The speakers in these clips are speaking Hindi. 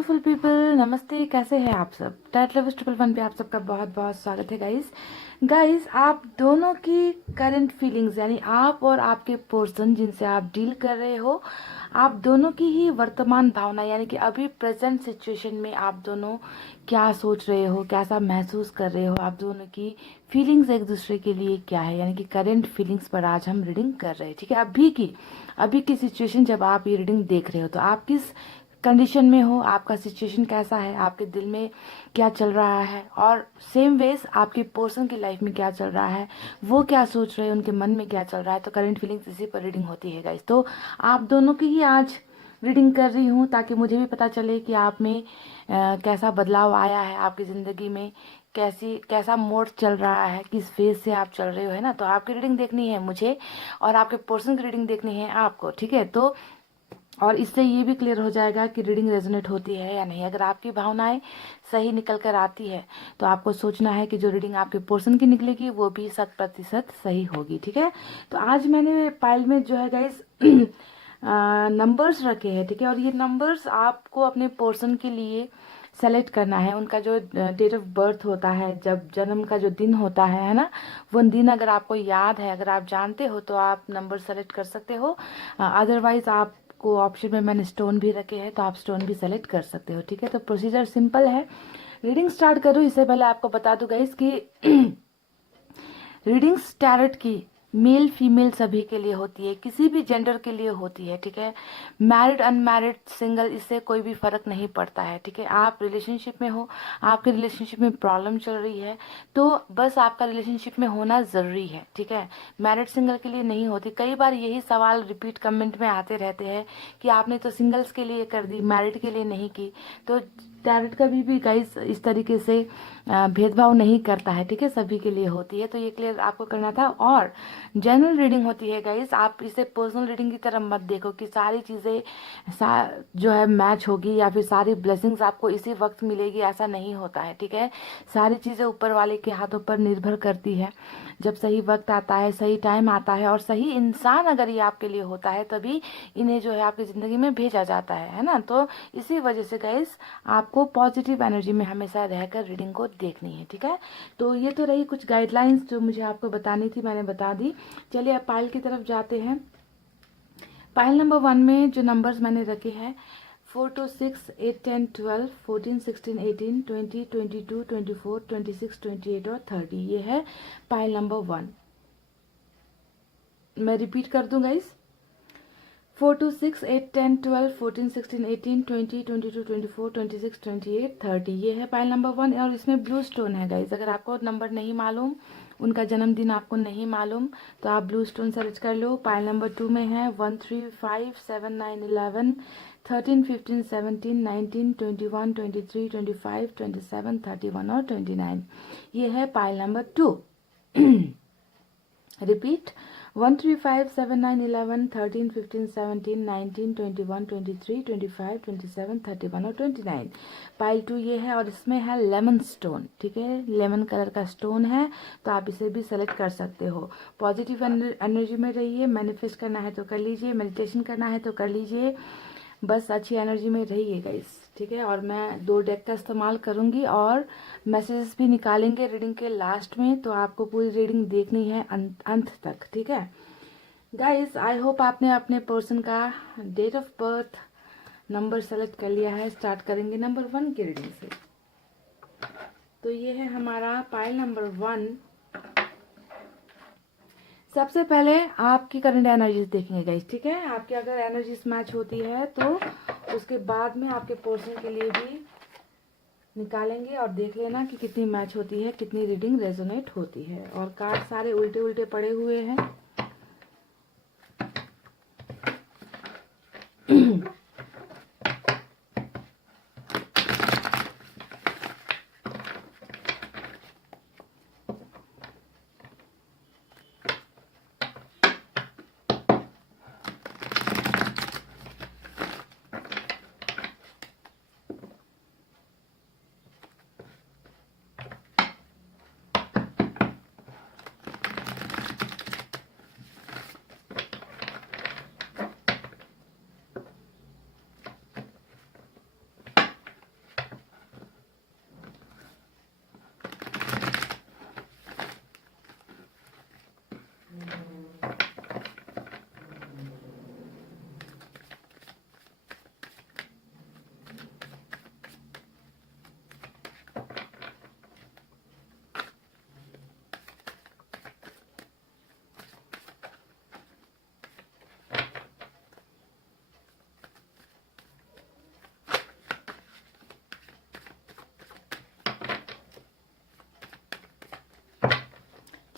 ब्यूटीफुल पीपल, नमस्ते। कैसे हैं आप सब? टाइट लव ट्रिपल वन पे आप सबका बहुत बहुत स्वागत है गाइस। आप दोनों की करंट फीलिंग्स, यानी आप और आपके पर्सन जिनसे आप डील कर रहे हो, आप दोनों की ही वर्तमान भावना, यानी कि अभी प्रेजेंट सिचुएशन में आप दोनों क्या सोच रहे हो, कैसा महसूस कर रहे हो, आप दोनों की फीलिंग्स एक दूसरे के लिए क्या है, यानी कि करंट फीलिंग्स पर आज हम रीडिंग कर रहे हैं। ठीक है, अभी की सिचुएशन जब आप ये रीडिंग देख रहे हो तो आप किस कंडीशन में हो, आपका सिचुएशन कैसा है, आपके दिल में क्या चल रहा है, और सेम वेज आपके पर्सन की लाइफ में क्या चल रहा है, वो क्या सोच रहे हैं, उनके मन में क्या चल रहा है। तो करंट फीलिंग्स इसी पर रीडिंग होती है गाइस। तो आप दोनों की ही आज रीडिंग कर रही हूँ ताकि मुझे भी पता चले कि आप में कैसा बदलाव आया है, आपकी ज़िंदगी में कैसा मोड चल रहा है, किस फेज से आप चल रहे हो, है ना। तो आपकी रीडिंग देखनी है मुझे और आपके पर्सन की रीडिंग देखनी है आपको। ठीक है, तो और इससे ये भी क्लियर हो जाएगा कि रीडिंग रेजोनेट होती है या नहीं। अगर आपकी भावनाएं सही निकल कर आती है तो आपको सोचना है कि जो रीडिंग आपके पर्सन की निकलेगी वो भी 100% सही होगी। ठीक है, तो आज मैंने पाइल में जो है गाइस नंबर्स रखे हैं। ठीक है, और ये नंबर्स आपको अपने पर्सन के लिए सेलेक्ट करना है। उनका जो डेट ऑफ बर्थ होता है, जब जन्म का जो दिन होता है ना, वो दिन अगर आपको याद है, अगर आप जानते हो तो आप नंबर सेलेक्ट कर सकते हो। अदरवाइज आपको ऑप्शन में मैंने स्टोन भी रखे हैं तो आप स्टोन भी सेलेक्ट कर सकते हो। ठीक है, तो प्रोसीजर सिंपल है। रीडिंग स्टार्ट करूँ इससे पहले आपको बता दूं गाइस कि रीडिंग्स टैरोट की मेल फीमेल सभी के लिए होती है, किसी भी जेंडर के लिए होती है। ठीक है, मैरिड अनमैरिड सिंगल, इससे कोई भी फर्क नहीं पड़ता है। ठीक है, आप रिलेशनशिप में हो, आपके रिलेशनशिप में प्रॉब्लम चल रही है तो बस आपका रिलेशनशिप में होना जरूरी है। ठीक है, मैरिड सिंगल के लिए नहीं होती। कई बार यही सवाल रिपीट कमेंट में आते रहते हैं कि आपने तो सिंगल्स के लिए कर दी, मैरिड के लिए नहीं की। तो टैरोट कभी भी गाइस इस तरीके से भेदभाव नहीं करता है। ठीक है, सभी के लिए होती है। तो ये क्लियर आपको करना था। और जनरल रीडिंग होती है गाइस, आप इसे पर्सनल रीडिंग की तरह मत देखो कि सारी चीज़ें जो है मैच होगी या फिर सारी ब्लेसिंग्स आपको इसी वक्त मिलेगी, ऐसा नहीं होता है। ठीक है, सारी चीज़ें ऊपर वाले के हाथों पर निर्भर करती है। जब सही वक्त आता है, सही टाइम आता है और सही इंसान अगर ये आपके लिए होता है तभी इन्हें जो है आपकी ज़िंदगी में भेजा जाता है ना। तो इसी वजह से गाइस आपको पॉजिटिव एनर्जी में हमेशा रहकर रीडिंग को देखनी है। ठीक है, तो ये तो रही कुछ गाइडलाइंस जो मुझे आपको बतानी थी, मैंने बता दी। चलिए अब पाइल की तरफ जाते हैं। पाइल नंबर 1 में जो नंबर्स मैंने रखे हैं 4 to 6, 8, 10, 12, 14, 16, 18, 20, 22, 24, 26, 28 और 30, ये है पाइल नंबर 1। मैं रिपीट कर दूं गाइस, 4 to 6, 8, 10, 12, 14, 16, 18, 20, 22, 24, 26, 28, 30, ये है पाइल नंबर 1। और इसमें ब्लू स्टोन है गाइस। अगर आपको नंबर नहीं मालूम, उनका जन्मदिन आपको नहीं मालूम, तो आप ब्लू स्टोन सर्च कर लो। पाइल नंबर 2 में है 1, 3, 5, 7, 9, 11, 13, 15, 17, 19, 21, 23, 25, 27, 31 और 29, ये है पाइल नंबर 2। रिपीट, 1, 3, 5, 7, 9, 11, 13, 15, 17, 19, 21, 23, 25, 27, 31 और 29, पाइल 2 ये है। और इसमें है लेमन स्टोन। ठीक है, लेमन कलर का स्टोन है, तो आप इसे भी सेलेक्ट कर सकते हो। पॉजिटिव एनर्जी में रहिए, मैनिफेस्ट करना है तो कर लीजिए, मेडिटेशन करना है तो कर लीजिए, बस अच्छी एनर्जी में रहिए गाइस। ठीक है, और मैं 2 डेक का इस्तेमाल करूंगी और मैसेजेस भी निकालेंगे रीडिंग के लास्ट में, तो आपको पूरी रीडिंग देखनी है अंत तक। ठीक है गाइस, आई होप आपने अपने पर्सन का date of birth number select कर लिया है। स्टार्ट करेंगे नंबर 1 की रीडिंग से। तो ये है हमारा पाइल नंबर 1। सबसे पहले आपकी करंट एनर्जीज देखेंगे गाइस। ठीक है, आपकी अगर एनर्जीज मैच होती है तो उसके बाद में आपके पर्सन के लिए भी निकालेंगे और देख लेना कि कितनी मैच होती है, कितनी रीडिंग रेजोनेट होती है। और कार्ड सारे उल्टे उल्टे पड़े हुए हैं।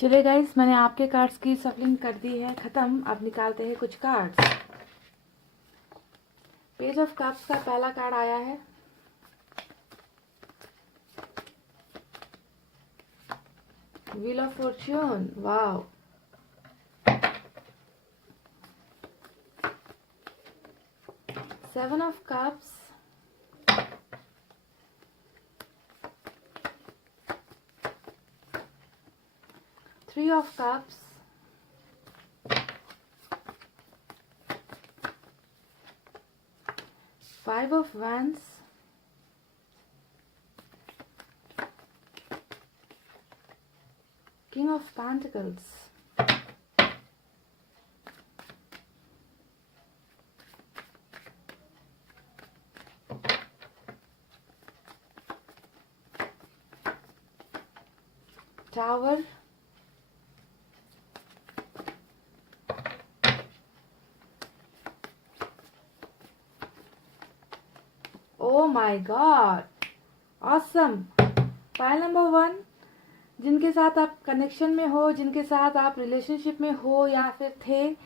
चलिए गाइस, मैंने आपके कार्ड्स की सफलिंग कर दी है खत्म। अब निकालते हैं कुछ कार्ड्स। पेज ऑफ कप्स का पहला कार्ड आया है, wheel of Fortune. Wow, seven of cups, three of cups, five of wands, king of pentacles, tower, oh my god, awesome। File number 1, जिनके साथ आप कनेक्शन में हो, जिनके साथ आप रिलेशनशिप में हो या फिर थे,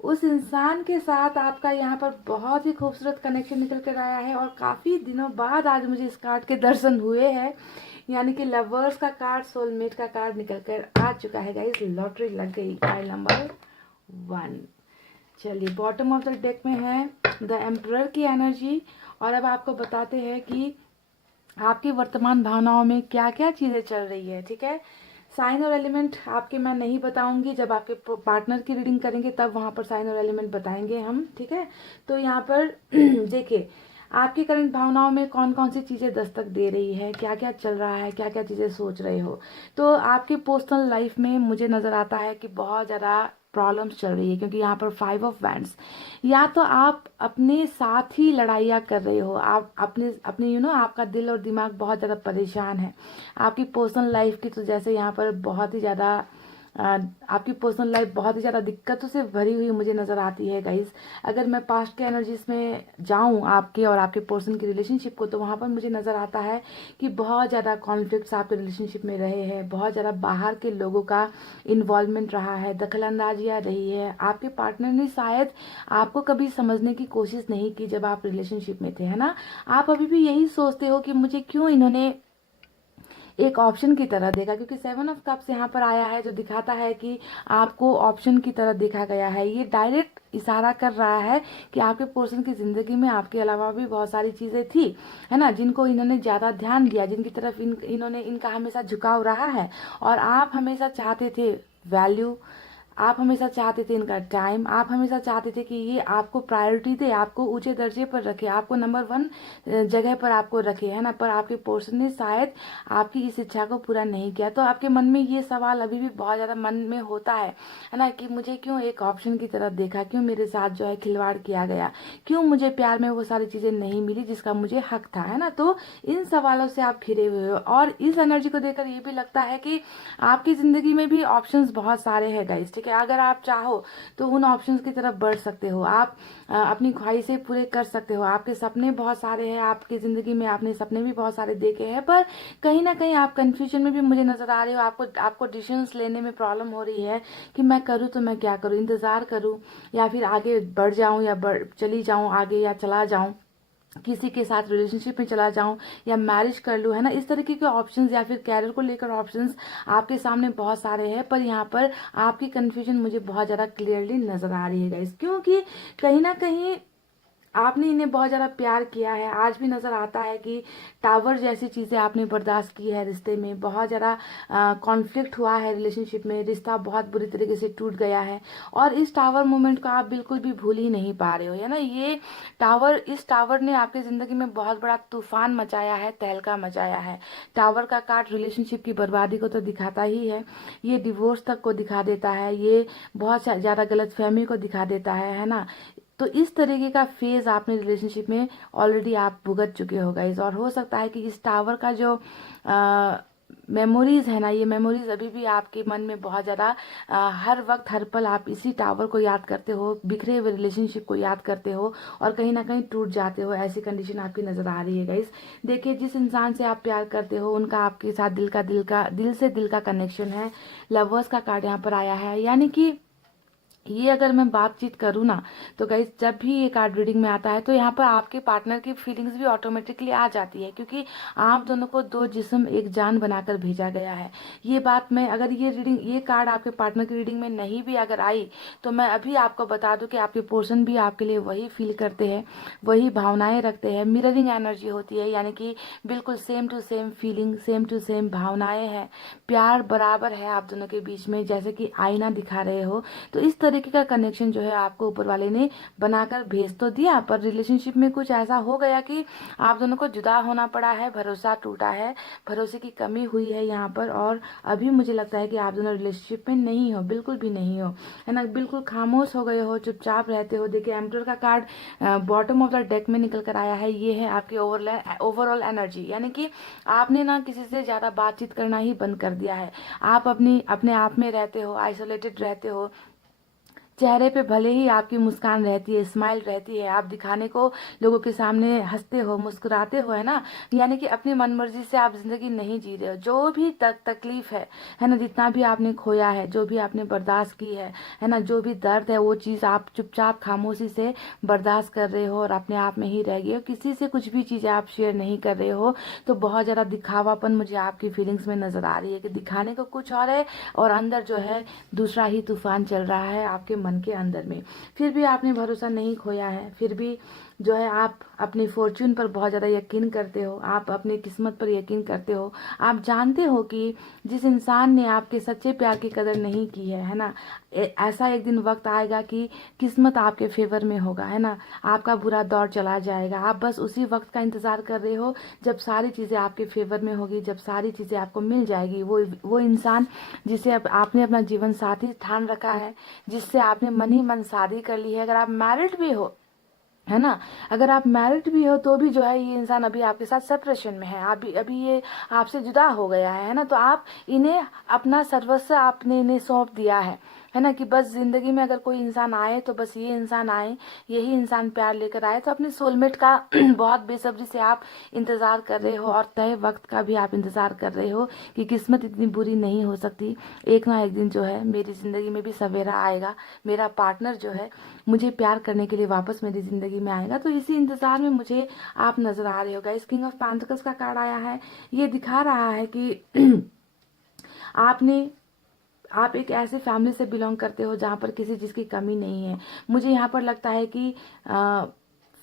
उस इंसान के साथ आपका यहाँ पर बहुत ही खूबसूरत कनेक्शन निकल कर आया है। और काफ़ी दिनों बाद आज मुझे इस कार्ड के दर्शन हुए हैं, यानी कि लवर्स का कार्ड, सोलमेट का कार्ड निकल कर आ चुका है गाइस। लॉटरी लग गई। File number 1। चलिए, बॉटम ऑफ द डेक में है द एम्परर की एनर्जी। और अब आपको बताते हैं कि आपकी वर्तमान भावनाओं में क्या क्या चीज़ें चल रही है। ठीक है, साइन और एलिमेंट आपके मैं नहीं बताऊंगी, जब आपके पार्टनर की रीडिंग करेंगे तब वहां पर साइन और एलिमेंट बताएंगे हम। ठीक है, तो यहाँ पर देखिए आपकी करंट भावनाओं में कौन कौन सी चीज़ें दस्तक दे रही है, क्या क्या चल रहा है, क्या क्या चीज़ें सोच रहे हो। तो आपके पर्सनल लाइफ में मुझे नज़र आता है कि बहुत ज़्यादा प्रॉब्लम्स चल रही है, क्योंकि यहाँ पर फाइव ऑफ वैंड्स, या तो आप अपने साथ ही लड़ाइयाँ कर रहे हो, आप अपने अपने आपका दिल और दिमाग बहुत ज़्यादा परेशान है। आपकी पर्सनल लाइफ की तो जैसे यहाँ पर बहुत ही ज़्यादा आपकी पर्सनल लाइफ बहुत ही ज़्यादा दिक्कतों से भरी हुई मुझे नज़र आती है गाइज। अगर मैं पास्ट के एनर्जीज में जाऊं आपके और आपके पर्सन की रिलेशनशिप को, तो वहाँ पर मुझे नज़र आता है कि बहुत ज़्यादा कॉन्फ्लिक्ट्स आपके रिलेशनशिप में रहे हैं, बहुत ज़्यादा बाहर के लोगों का इन्वॉल्वमेंट रहा है, दखलंदाजियाँ रही है। आपके पार्टनर ने शायद आपको कभी समझने की कोशिश नहीं की जब आप रिलेशनशिप में थे, है ना। आप अभी भी यही सोचते हो कि मुझे क्यों इन्होंने एक ऑप्शन की तरह देखा, क्योंकि सेवन ऑफ कप्स यहाँ पर आया है जो दिखाता है कि आपको ऑप्शन की तरह देखा गया है। ये डायरेक्ट इशारा कर रहा है कि आपके पर्सन की जिंदगी में आपके अलावा भी बहुत सारी चीजें थी, है ना, जिनको इन्होंने ज्यादा ध्यान दिया, जिनकी तरफ इन्होंने इनका हमेशा झुकाव रहा है। और आप हमेशा चाहते थे वैल्यू, आप हमेशा चाहते थे इनका टाइम, आप हमेशा चाहते थे कि ये आपको प्रायोरिटी दे, आपको ऊंचे दर्जे पर रखे, आपको नंबर 1 जगह पर आपको रखे, है ना। पर आपके पर्सन ने शायद आपकी इस इच्छा को पूरा नहीं किया। तो आपके मन में ये सवाल अभी भी बहुत ज्यादा मन में होता है ना, कि मुझे क्यों एक ऑप्शन की तरफ देखा, क्यों मेरे साथ जो है खिलवाड़ किया गया, क्यों मुझे प्यार में वो सारी चीजें नहीं मिली जिसका मुझे हक था, है ना। तो इन सवालों से आप घिरे हुए हो। और इस एनर्जी को देखकर ये भी लगता है कि आपकी जिंदगी में भी ऑप्शंस बहुत सारे हैं गाइस। ठीक है, अगर आप चाहो तो उन ऑप्शंस की तरफ बढ़ सकते हो, आप अपनी ख्वाहिशें पूरे कर सकते हो। आपके सपने बहुत सारे हैं, आपकी जिंदगी में आपने सपने भी बहुत सारे देखे हैं, पर कहीं ना कहीं आप कंफ्यूजन में भी मुझे नजर आ रहे हो। आपको डिसीजंस लेने में प्रॉब्लम हो रही है कि मैं करूँ तो मैं क्या करूँ, इंतजार करूँ या फिर आगे बढ़ जाऊं या चली जाऊं आगे, या चला जाऊं किसी के साथ रिलेशनशिप में चला जाऊं, या मैरिज कर लूं, है ना। इस तरीके के ऑप्शंस या फिर कैरियर को लेकर ऑप्शंस आपके सामने बहुत सारे हैं, पर यहाँ पर आपकी कंफ्यूजन मुझे बहुत ज्यादा क्लियरली नजर आ रही है गाइस, क्योंकि कहीं ना कहीं आपने इन्हें बहुत ज़्यादा प्यार किया है। आज भी नज़र आता है कि टावर जैसी चीज़ें आपने बर्दाश्त की है, रिश्ते में बहुत ज़्यादा कॉन्फ्लिक्ट हुआ है, रिलेशनशिप में रिश्ता बहुत बुरी तरीके से टूट गया है। और इस टावर मोमेंट को आप बिल्कुल भी भूल ही नहीं पा रहे हो, है ना। इस टावर ने आपकी ज़िंदगी में बहुत बड़ा तूफान मचाया है, तहलका मचाया है। टावर का कार्ड रिलेशनशिप की बर्बादी को तो दिखाता ही है, ये डिवोर्स तक को दिखा देता है, ये बहुत ज़्यादा गलतफहमी को दिखा देता है ना। तो इस तरीके का फेज आपने रिलेशनशिप में ऑलरेडी आप भुगत चुके हो गाइस। और हो सकता है कि इस टावर का जो मेमोरीज है ना, ये मेमोरीज अभी भी आपके मन में बहुत ज़्यादा हर वक्त हर पल आप इसी टावर को याद करते हो, बिखरे हुए रिलेशनशिप को याद करते हो और कहीं ना कहीं टूट जाते हो। ऐसी कंडीशन आपकी नज़र आ रही है गाइस। देखिए, जिस इंसान से आप प्यार करते हो उनका आपके साथ दिल से दिल का कनेक्शन है। लवर्स का कार्ड यहाँ पर आया है, यानी कि ये अगर मैं बातचीत करूँ ना, तो गाइस जब भी ये कार्ड रीडिंग में आता है तो यहाँ पर आपके पार्टनर की फीलिंग्स भी ऑटोमेटिकली आ जाती है, क्योंकि आप दोनों को दो जिस्म एक जान बनाकर भेजा गया है। ये बात मैं अगर ये कार्ड आपके पार्टनर की रीडिंग में नहीं भी अगर आई, तो मैं अभी आपको बता दूं कि आपके पर्सन भी आपके लिए वही फील करते हैं, वही भावनाएं रखते हैं। मिररिंग एनर्जी होती है, यानी कि बिल्कुल same to same feeling, same to same भावनाएं हैं, प्यार बराबर है आप दोनों के बीच में, जैसे कि आईना दिखा रहे हो। तो इस तरीके का कनेक्शन जो है आपको ऊपर वाले ने बनाकर भेज तो दिया, पर रिलेशनशिप में कुछ ऐसा हो गया कि आप दोनों को जुदा होना पड़ा है, भरोसा टूटा है, भरोसे की कमी हुई है यहाँ पर। और अभी मुझे लगता है कि आप दोनों रिलेशनशिप में नहीं हो, बिल्कुल भी नहीं हो, है ना, बिल्कुल खामोश हो गए हो, चुपचाप रहते हो। देखिए, एम्परर का card bottom of the deck में निकल कर आया है। ये है आपकी ओवरऑल एनर्जी, यानी कि आपने ना किसी से ज्यादा बातचीत करना ही बंद कर दिया है। आप अपने आप में रहते हो, आइसोलेटेड रहते हो। चेहरे पे भले ही आपकी मुस्कान रहती है, स्माइल रहती है, आप दिखाने को लोगों के सामने हंसते हो, मुस्कुराते हो, है ना, यानी कि अपनी मनमर्जी से आप जिंदगी नहीं जी रहे हो। जो भी तकलीफ है ना, जितना भी आपने खोया है, जो भी आपने बर्दाश्त की है ना, जो भी दर्द है, वो चीज़ आप चुपचाप खामोशी से बर्दाश्त कर रहे हो और अपने आप में ही रह गए हो। किसी से कुछ भी चीज़ें आप शेयर नहीं कर रहे हो। तो बहुत ज़्यादा दिखावापन मुझे आपकी फीलिंग्स में नजर आ रही है कि दिखाने को कुछ और है और अंदर जो है दूसरा ही तूफान चल रहा है आपके मन के अंदर में। फिर भी आपने भरोसा नहीं खोया है, फिर भी जो है आप अपनी फॉर्च्यून पर बहुत ज़्यादा यकीन करते हो, आप अपनी किस्मत पर यकीन करते हो। आप जानते हो कि जिस इंसान ने आपके सच्चे प्यार की कदर नहीं की है ना, ऐसा एक दिन वक्त आएगा कि किस्मत आपके फेवर में होगा, है ना, आपका बुरा दौर चला जाएगा। आप बस उसी वक्त का इंतजार कर रहे हो जब सारी चीज़ें आपके फेवर में होगी, जब सारी चीज़ें आपको मिल जाएगी। वो इंसान जिसे आपने अपना जीवन साथी ठान रखा है, जिससे आपने मन ही मन शादी कर ली है। अगर आप मैरिड भी हो, है ना, अगर आप मैरिड भी हो तो भी जो है ये इंसान अभी आपके साथ सेपरेशन में है, अभी ये आपसे जुदा हो गया है ना, तो आप इन्हें अपना सर्वस्व आपने इन्हें सौंप दिया है ना, कि बस जिंदगी में अगर कोई इंसान आए तो बस ये इंसान आए, यही इंसान प्यार लेकर आए। तो अपने सोलमेट का बहुत बेसब्री से आप इंतजार कर रहे हो और तय वक्त का भी आप इंतजार कर रहे हो कि किस्मत इतनी बुरी नहीं हो सकती, एक ना एक दिन जो है मेरी जिंदगी में भी सवेरा आएगा, मेरा पार्टनर जो है मुझे प्यार करने के लिए वापस मेरी जिंदगी में आएगा। तो इसी इंतजार में मुझे आप नजर आ रहे हो गाइस। किंग ऑफ पेंटिकल्स का कार्ड आया है। ये दिखा रहा है कि आपने आप एक ऐसे फैमिली से बिलोंग करते हो जहाँ पर किसी चीज़ की कमी नहीं है। मुझे यहाँ पर लगता है कि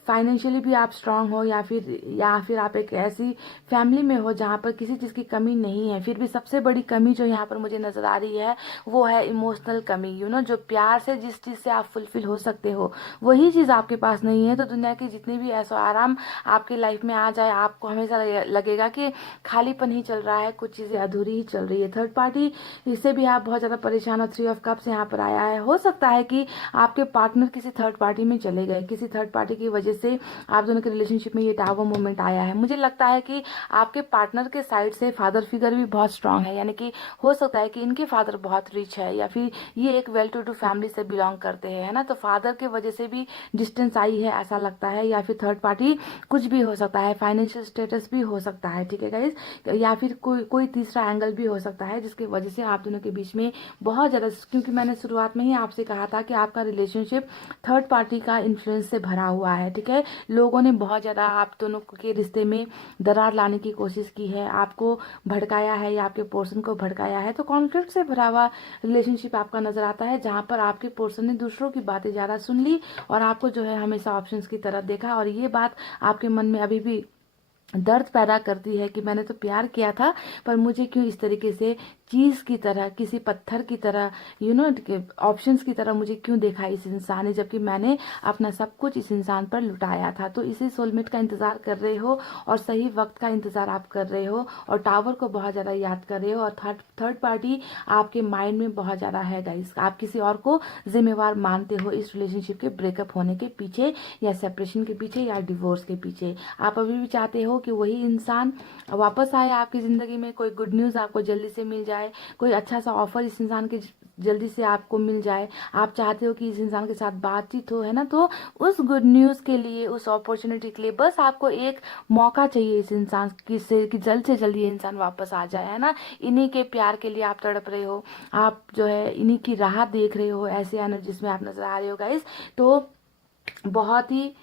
फाइनेंशियली भी आप स्ट्रांग हो, या फिर आप एक ऐसी फैमिली में हो जहाँ पर किसी चीज़ की कमी नहीं है। फिर भी सबसे बड़ी कमी जो यहाँ पर मुझे नज़र आ रही है वो है इमोशनल कमी। जो प्यार से जिस चीज़ से आप फुलफिल हो सकते हो वही चीज़ आपके पास नहीं है। तो दुनिया की जितनी भी ऐसा आराम आपके लाइफ में आ जाए, आपको हमेशा लगेगा कि खालीपन ही चल रहा है, कुछ चीज़ें अधूरी ही चल रही है। थर्ड पार्टी, इससे भी आप बहुत ज़्यादा परेशान हो। 3 ऑफ कप्स यहाँ पर आया है। हो सकता है कि आपके पार्टनर किसी थर्ड पार्टी में चले गए, किसी थर्ड पार्टी की वजह से आप दोनों के रिलेशनशिप में ये टावर मोमेंट आया है। मुझे लगता है कि आपके पार्टनर के साइड से फादर फिगर भी बहुत स्ट्रांग है, यानी कि हो सकता है कि इनके फादर बहुत रिच है, या फिर ये एक वेल टू डू फैमिली से बिलोंग करते हैं, है ना, तो फादर के वजह से भी डिस्टेंस आई है ऐसा लगता है। या फिर थर्ड पार्टी कुछ भी हो सकता है, फाइनेंशियल स्टेटस भी हो सकता है, ठीक है गाइस, या फिर कोई तीसरा एंगल भी हो सकता है जिसकी वजह से आप दोनों के बीच में बहुत ज्यादा, क्योंकि मैंने शुरुआत में ही आपसे कहा था कि आपका रिलेशनशिप थर्ड पार्टी का इन्फ्लुएंस से भरा हुआ है, ठीक है। लोगों ने बहुत ज्यादा आप दोनों के रिश्ते में दरार लाने की कोशिश की है, आपको भड़काया है या आपके पर्सन को भड़काया है। तो कॉन्फ्लिक्ट से भरा हुआ रिलेशनशिप आपका नजर आता है, जहां पर आपके पर्सन ने दूसरों की बातें ज्यादा सुन ली और आपको जो है हमेशा ऑप्शंस की तरफ देखा। और ये बात आपके मन में अभी भी दर्द पैदा करती है कि मैंने तो प्यार किया था, पर मुझे क्यों इस तरीके से चीज़ की तरह, किसी पत्थर की तरह, यू नो ऑप्शंस की तरह मुझे क्यों देखा इस इंसान ने, जबकि मैंने अपना सब कुछ इस इंसान पर लुटाया था। तो इसी सोलमेट का इंतजार कर रहे हो और सही वक्त का इंतजार आप कर रहे हो और टावर को बहुत ज़्यादा याद कर रहे हो और थर्ड पार्टी आपके माइंड में बहुत ज़्यादा है गाइस। आप किसी और को जिम्मेवार मानते हो इस रिलेशनशिप के ब्रेकअप होने के पीछे या सेपरेशन के पीछे या डिवोर्स के पीछे। आप अभी भी चाहते हो कि वही इंसान वापस आए आपकी ज़िंदगी में, कोई गुड न्यूज़ आपको जल्दी से मिल जाए, कोई अच्छा सा ऑफर इस इंसान के जल्दी से आपको मिल जाए। आप चाहते हो कि इस इंसान के साथ बातचीत हो, है ना। तो उस गुड न्यूज़ के लिए, उस अपॉर्चुनिटी के लिए बस आपको एक मौका चाहिए इस इंसान कि जल्द से जल्द ये इंसान वापस आ जाए, है ना। इन्हीं के प्यार के लिए आप तड़प रहे हो, आप जो है इन्हीं की राह देख रहे हो, ऐसे एनर्जीज में आप नजर आ रहे हो गाइस। तो बहुत ही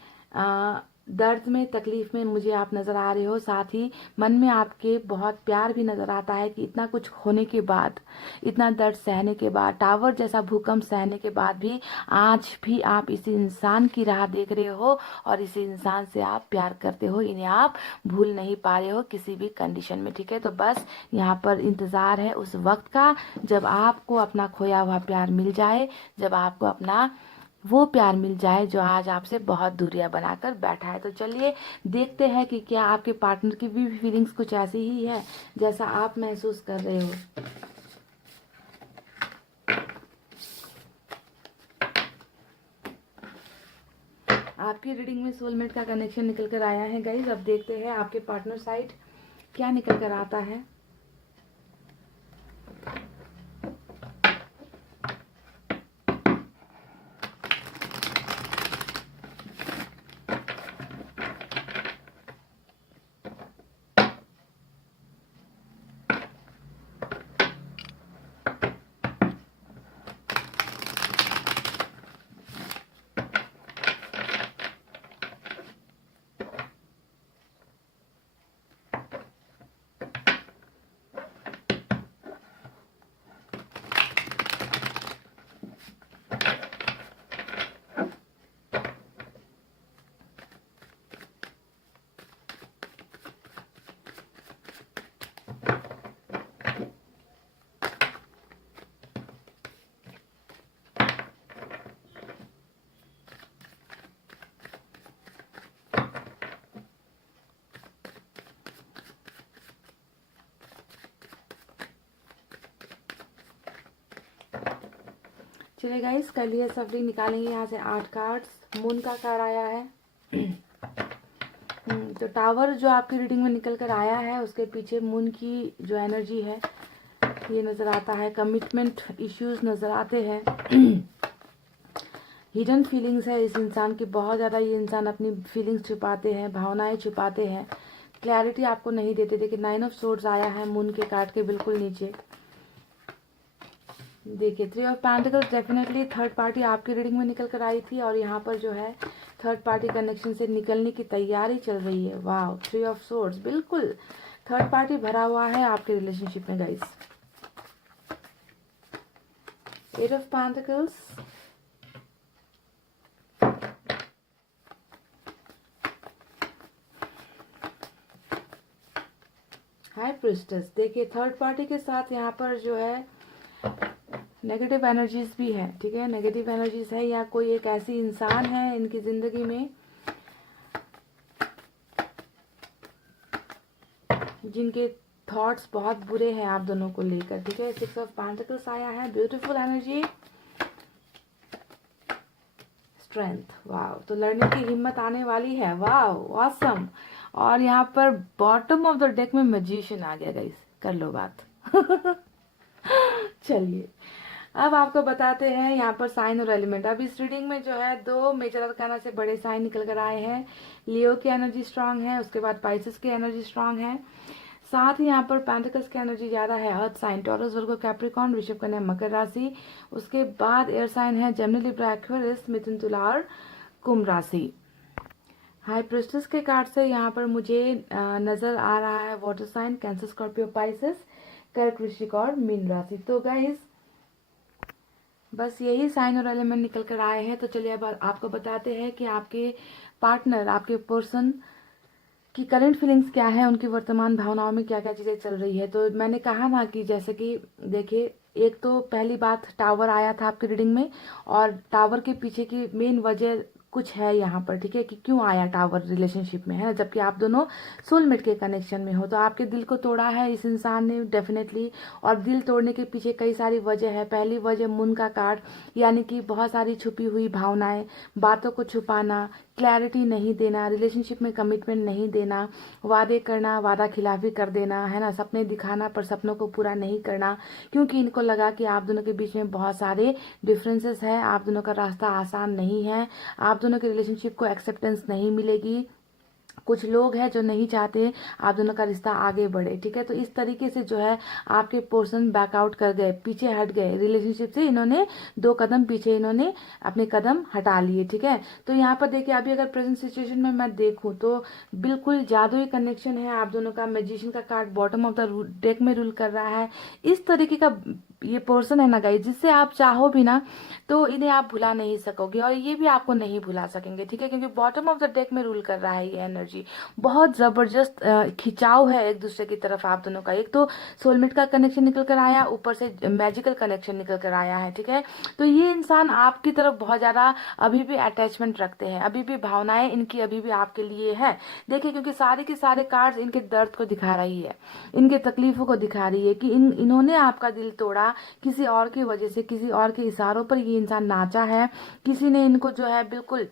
दर्द में, तकलीफ में मुझे आप नज़र आ रहे हो। साथ ही मन में आपके बहुत प्यार भी नज़र आता है कि इतना कुछ होने के बाद, इतना दर्द सहने के बाद, टावर जैसा भूकंप सहने के बाद भी आज भी आप इसी इंसान की राह देख रहे हो और इसी इंसान से आप प्यार करते हो। इन्हें आप भूल नहीं पा रहे हो किसी भी कंडीशन में, ठीक है। तो बस यहाँ पर इंतज़ार है उस वक्त का जब आपको अपना खोया हुआ प्यार मिल जाए, जब आपको अपना वो प्यार मिल जाए जो आज आपसे बहुत दूरियां बनाकर बैठा है। तो चलिए देखते हैं कि क्या आपके पार्टनर की भी फीलिंग्स कुछ ऐसी ही है जैसा आप महसूस कर रहे हो। आपकी रीडिंग में सोलमेट का कनेक्शन निकल कर आया है गाइज। अब देखते हैं आपके पार्टनर साइड क्या निकल कर आता है। चलिए गाइस कर लिए सफरी, निकालेंगे यहाँ से 8 कार्ड्स। मून का कार्ड आया है। तो टावर जो आपकी रीडिंग में निकल कर आया है उसके पीछे मून की जो एनर्जी है ये नज़र आता है। कमिटमेंट इश्यूज नज़र आते हैं। हिडन फीलिंग्स है इस इंसान की बहुत ज़्यादा। ये इंसान अपनी फीलिंग्स छुपाते हैं, भावनाएं छुपाते हैं, क्लैरिटी आपको नहीं देते। देखिए 9 ऑफ सोर्ड्स आया है मून के कार्ड के बिल्कुल नीचे। देखिए 3 of pentacles definitely third party आपकी रीडिंग में निकल कर आई थी और यहाँ पर जो है थर्ड पार्टी कनेक्शन से निकलने की तैयारी चल रही है। वाह 3 ऑफ सोर्ड्स, बिल्कुल थर्ड पार्टी भरा हुआ है आपके रिलेशनशिप में guys. 8 of pentacles, high priestess. देखिए थर्ड पार्टी के साथ यहाँ पर जो है नेगेटिव एनर्जीज भी है, ठीक है। नेगेटिव एनर्जीज है या कोई एक ऐसी इंसान है इनकी जिंदगी में जिनके थॉट्स बहुत बुरे हैं आप दोनों को लेकर, ठीक है। 6 ऑफ पेंटिकल्स आया है, ब्यूटीफुल एनर्जी, स्ट्रेंथ। वाह, तो लड़ने की हिम्मत आने वाली है। वाह ऑसम। और यहाँ पर बॉटम ऑफ द डेक में मैजिशियन आ गया गाइस, कर लो बात। चलिए अब आपको बताते हैं यहाँ पर साइन और एलिमेंट। अब इस रीडिंग में जो है 2 मेजर अरकाना से बड़े साइन निकल कर आए हैं। लियो की एनर्जी स्ट्रांग है, उसके बाद पाइसेस की एनर्जी स्ट्रांग है, साथ ही यहाँ पर पेंटिकल्स की एनर्जी ज्यादा है। अर्थ साइन टॉरस, वर्गो, कैप्रिकॉर्न, वृषभ, कन्या, मकर राशि। उसके बाद एयर साइन है जेमिनी, लिब्रा, एक्वेरियस, मिथुन, तुला और कुंभ राशि। हाई प्रिस्टेस के कार्ड से यहाँ पर मुझे नजर आ रहा है water sign, Cancer, Scorpio, Pisces, कर्क, वृश्चिक और मीन राशि। तो गाइस बस यही साइन और एलिमेंट निकल कर आए हैं। तो चलिए अब आपको बताते हैं कि आपके पार्टनर, आपके पर्सन कि करंट फीलिंग्स क्या है, उनकी वर्तमान भावनाओं में क्या क्या चीज़ें चल रही है। तो मैंने कहा ना कि जैसे कि देखिए, एक तो पहली बात टावर आया था आपकी रीडिंग में, और टावर के पीछे की मेन वजह कुछ है यहाँ पर, ठीक है, कि क्यों आया टावर रिलेशनशिप में, है ना, जबकि आप दोनों सोलमेट के कनेक्शन में हो। तो आपके दिल को तोड़ा है इस इंसान ने डेफिनेटली, और दिल तोड़ने के पीछे कई सारी वजह है। पहली वजह मून का कार्ड, यानी कि बहुत सारी छुपी हुई भावनाएं, बातों को छुपाना, क्लैरिटी नहीं देना, रिलेशनशिप में कमिटमेंट नहीं देना, वादे करना, वादा खिलाफी कर देना, है ना, सपने दिखाना पर सपनों को पूरा नहीं करना, क्योंकि इनको लगा कि आप दोनों के बीच में बहुत सारे डिफरेंसेस हैं, आप दोनों का रास्ता आसान नहीं है, आप दोनों के रिलेशनशिप को एक्सेप्टेंस नहीं मिलेगी। कुछ लोग हैं जो नहीं चाहते आप दोनों का रिश्ता आगे बढ़े, ठीक है। तो इस तरीके से जो है आपके पर्सन बैकआउट कर गए, पीछे हट गए रिलेशनशिप से, इन्होंने 2 कदम पीछे इन्होंने अपने कदम हटा लिए, ठीक है। तो यहाँ पर देखिए, अभी अगर प्रेजेंट सिचुएशन में मैं देखूँ तो बिल्कुल जादुई कनेक्शन है आप दोनों का। मैजिशियन का card bottom of the deck में रूल कर रहा है। इस तरीके का ये पर्सन है ना गाइस, जिससे आप चाहो भी ना तो इन्हें आप भुला नहीं सकोगे, और ये भी आपको नहीं भुला सकेंगे, ठीक है, क्योंकि बॉटम ऑफ द डेक में रूल कर रहा है ये एनर्जी। बहुत जबरदस्त खिंचाव है एक दूसरे की तरफ आप दोनों का। एक तो सोलमेट का कनेक्शन निकल कर आया, ऊपर से मैजिकल कनेक्शन निकल कर आया है, ठीक है। तो ये इंसान आपकी तरफ बहुत ज्यादा अभी भी अटैचमेंट रखते हैं, अभी भी भावनाएं इनकी अभी भी आपके लिए है। देखिए, क्योंकि सारे के सारे कार्ड्स इनके दर्द को दिखा रही है, इनके तकलीफों को दिखा रही है कि इन्होंने आपका दिल तोड़ा किसी और की वजह से, किसी और के इशारों पर ये इंसान नाचा है, किसी ने इनको जो है बिल्कुल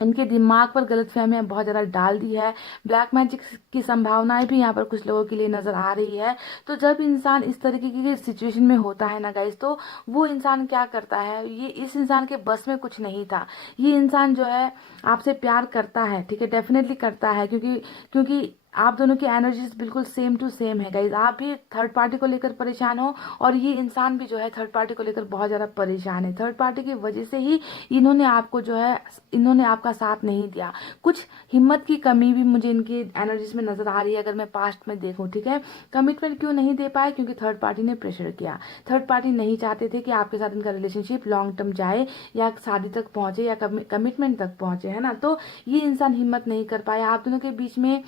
इनके दिमाग पर गलतफहमियां बहुत ज्यादा डाल दी है। ब्लैक मैजिक की संभावनाएं भी यहाँ पर कुछ लोगों के लिए नजर आ रही है। तो जब इंसान इस तरीके की सिचुएशन में होता है ना गाइस, तो वो इंसान क्या करता है, ये इस इंसान के बस में कुछ नहीं था। ये इंसान जो है आपसे प्यार करता है, ठीक है, डेफिनेटली करता है, क्योंकि क्योंकि आप दोनों की एनर्जीज बिल्कुल सेम टू सेम है गाइज। आप भी थर्ड पार्टी को लेकर परेशान हो, और ये इंसान भी जो है थर्ड पार्टी को लेकर बहुत ज्यादा परेशान है। थर्ड पार्टी की वजह से ही इन्होंने आपको जो है, इन्होंने आपका साथ नहीं दिया। कुछ हिम्मत की कमी भी मुझे इनकी एनर्जीज में नजर आ रही है, अगर मैं पास्ट में देखूं, ठीक है। कमिटमेंट क्यों नहीं दे पाए, क्योंकि थर्ड पार्टी ने प्रेशर किया। थर्ड पार्टी नहीं चाहते थे कि आपके साथ इनका रिलेशनशिप लॉन्ग टर्म जाए, या शादी तक पहुंचे, या कमिटमेंट तक पहुंचे, है ना। तो ये इंसान हिम्मत नहीं कर पाया। आप दोनों के बीच में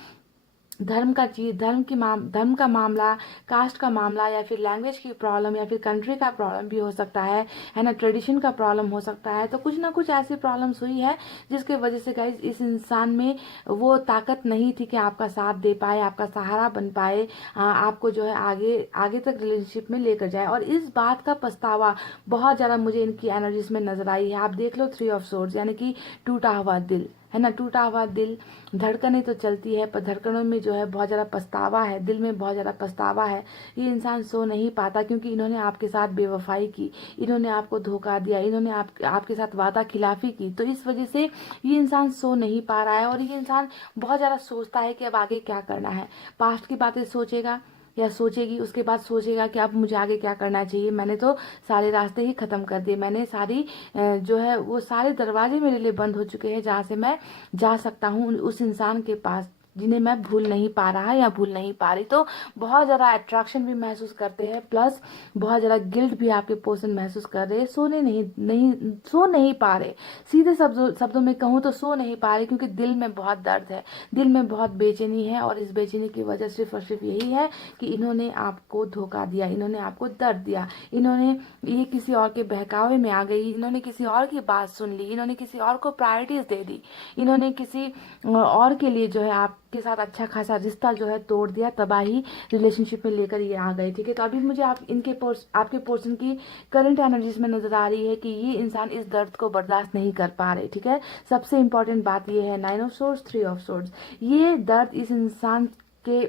धर्म का चीज, धर्म का मामला, कास्ट का मामला, या फिर लैंग्वेज की प्रॉब्लम, या फिर कंट्री का प्रॉब्लम भी हो सकता है ना, ट्रेडिशन का प्रॉब्लम हो सकता है। तो कुछ ना कुछ ऐसी प्रॉब्लम्स हुई है जिसके वजह से गाइज इस इंसान में वो ताकत नहीं थी कि आपका साथ दे पाए, आपका सहारा बन पाए, आपको जो है आगे आगे तक रिलेशनशिप में लेकर जाए। और इस बात का पछतावा बहुत ज्यादा मुझे इनकी एनर्जीज में नजर आई है। आप देख लो 3 ऑफ सोर्ड्स, यानी कि टूटा हुआ दिल, है ना, टूटा हुआ दिल। धड़कनें तो चलती है, पर धड़कनों में जो है बहुत ज़्यादा पछतावा है, दिल में बहुत ज़्यादा पछतावा है। ये इंसान सो नहीं पाता, क्योंकि इन्होंने आपके साथ बेवफाई की, इन्होंने आपको धोखा दिया, इन्होंने आपके साथ वादा खिलाफी की। तो इस वजह से ये इंसान सो नहीं पा रहा है, और ये इंसान बहुत ज़्यादा सोचता है कि अब आगे क्या करना है। पास्ट की बातें सोचेगा या सोचेगी, उसके बाद सोचेगा कि अब मुझे आगे क्या करना चाहिए। मैंने तो सारे रास्ते ही खत्म कर दिए, मैंने सारी जो है वो सारे दरवाजे मेरे लिए बंद हो चुके हैं जहाँ से मैं जा सकता हूँ उस इंसान के पास जिन्हें मैं भूल नहीं पा रहा या भूल नहीं पा रही। तो बहुत ज़्यादा अट्रैक्शन भी महसूस करते हैं, प्लस बहुत ज़्यादा गिल्ट भी आपके पर्सन महसूस कर रहे हैं। सो नहीं पा रहे, सीधे शब्दों में कहूँ तो सो नहीं पा रहे, क्योंकि दिल में बहुत दर्द है, दिल में बहुत बेचैनी है। और इस बेचैनी की वजह सिर्फ और सिर्फ यही है कि इन्होंने आपको धोखा दिया, इन्होंने आपको दर्द दिया, इन्होंने ये किसी और के बहकावे में आ गई, इन्होंने किसी और की बात सुन ली, इन्होंने किसी और को प्रायोरिटीज दे दी, इन्होंने किसी और के लिए जो है आपके साथ अच्छा खासा रिश्ता जो है तोड़ दिया, तबाही रिलेशनशिप में लेकर ये आ गए, ठीक है। तो अभी मुझे आपके पोर्शन की करंट एनर्जीज में नजर आ रही है कि ये इंसान इस दर्द को बर्दाश्त नहीं कर पा रहे, ठीक है। सबसे इंपॉर्टेंट बात ये है 9 ऑफ सोर्ड्स 3 ऑफ सोर्ड्स, ये दर्द इस इंसान के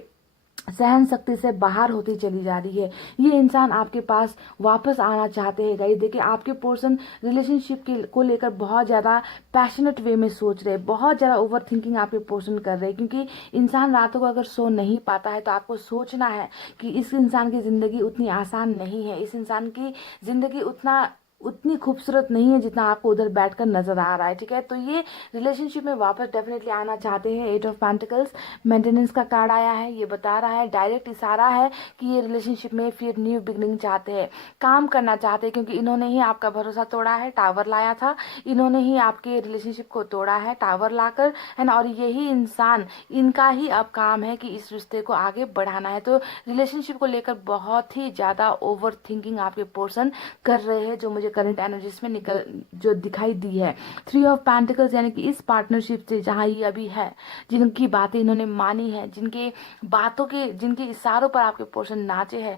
सहन शक्ति से बाहर होती चली जा रही है। ये इंसान आपके पास वापस आना चाहते हैं गाइस। देखिए, आपके पर्सन रिलेशनशिप के को लेकर बहुत ज़्यादा पैशनेट वे में सोच रहे हैं, बहुत ज़्यादा ओवर थिंकिंग आपके पर्सन कर रहे हैं, क्योंकि इंसान रातों को अगर सो नहीं पाता है तो आपको सोचना है कि इस इंसान की ज़िंदगी उतनी आसान नहीं है, इस इंसान की ज़िंदगी उतना उतनी खूबसूरत नहीं है जितना आपको उधर बैठकर नजर आ रहा है, ठीक है। तो ये रिलेशनशिप में वापस डेफिनेटली आना चाहते हैं। 8 ऑफ पेंटिकल्स, मेंटेनेंस का कार्ड आया है, ये बता रहा है, डायरेक्ट इशारा है कि ये रिलेशनशिप में फिर न्यू बिगनिंग चाहते हैं, काम करना चाहते हैं, क्योंकि इन्होंने ही आपका भरोसा तोड़ा है, टावर लाया था, इन्होंने ही आपके रिलेशनशिप को तोड़ा है टावर लाकर, है ना। और यही इंसान, इनका ही अब काम है कि इस रिश्ते को आगे बढ़ाना है। तो रिलेशनशिप को लेकर बहुत ही ज्यादा ओवर थिंकिंग आपके पर्सन कर रहे हैं, जो मुझे करंट एनर्जीज में निकल जो दिखाई दी है। 3 ऑफ पेंटिकल्स, यानी कि इस पार्टनरशिप से जहां ये अभी है, जिनकी बातें इन्होंने मानी है, जिनके बातों के, जिनके इशारों पर आपके पर्सन नाचे हैं,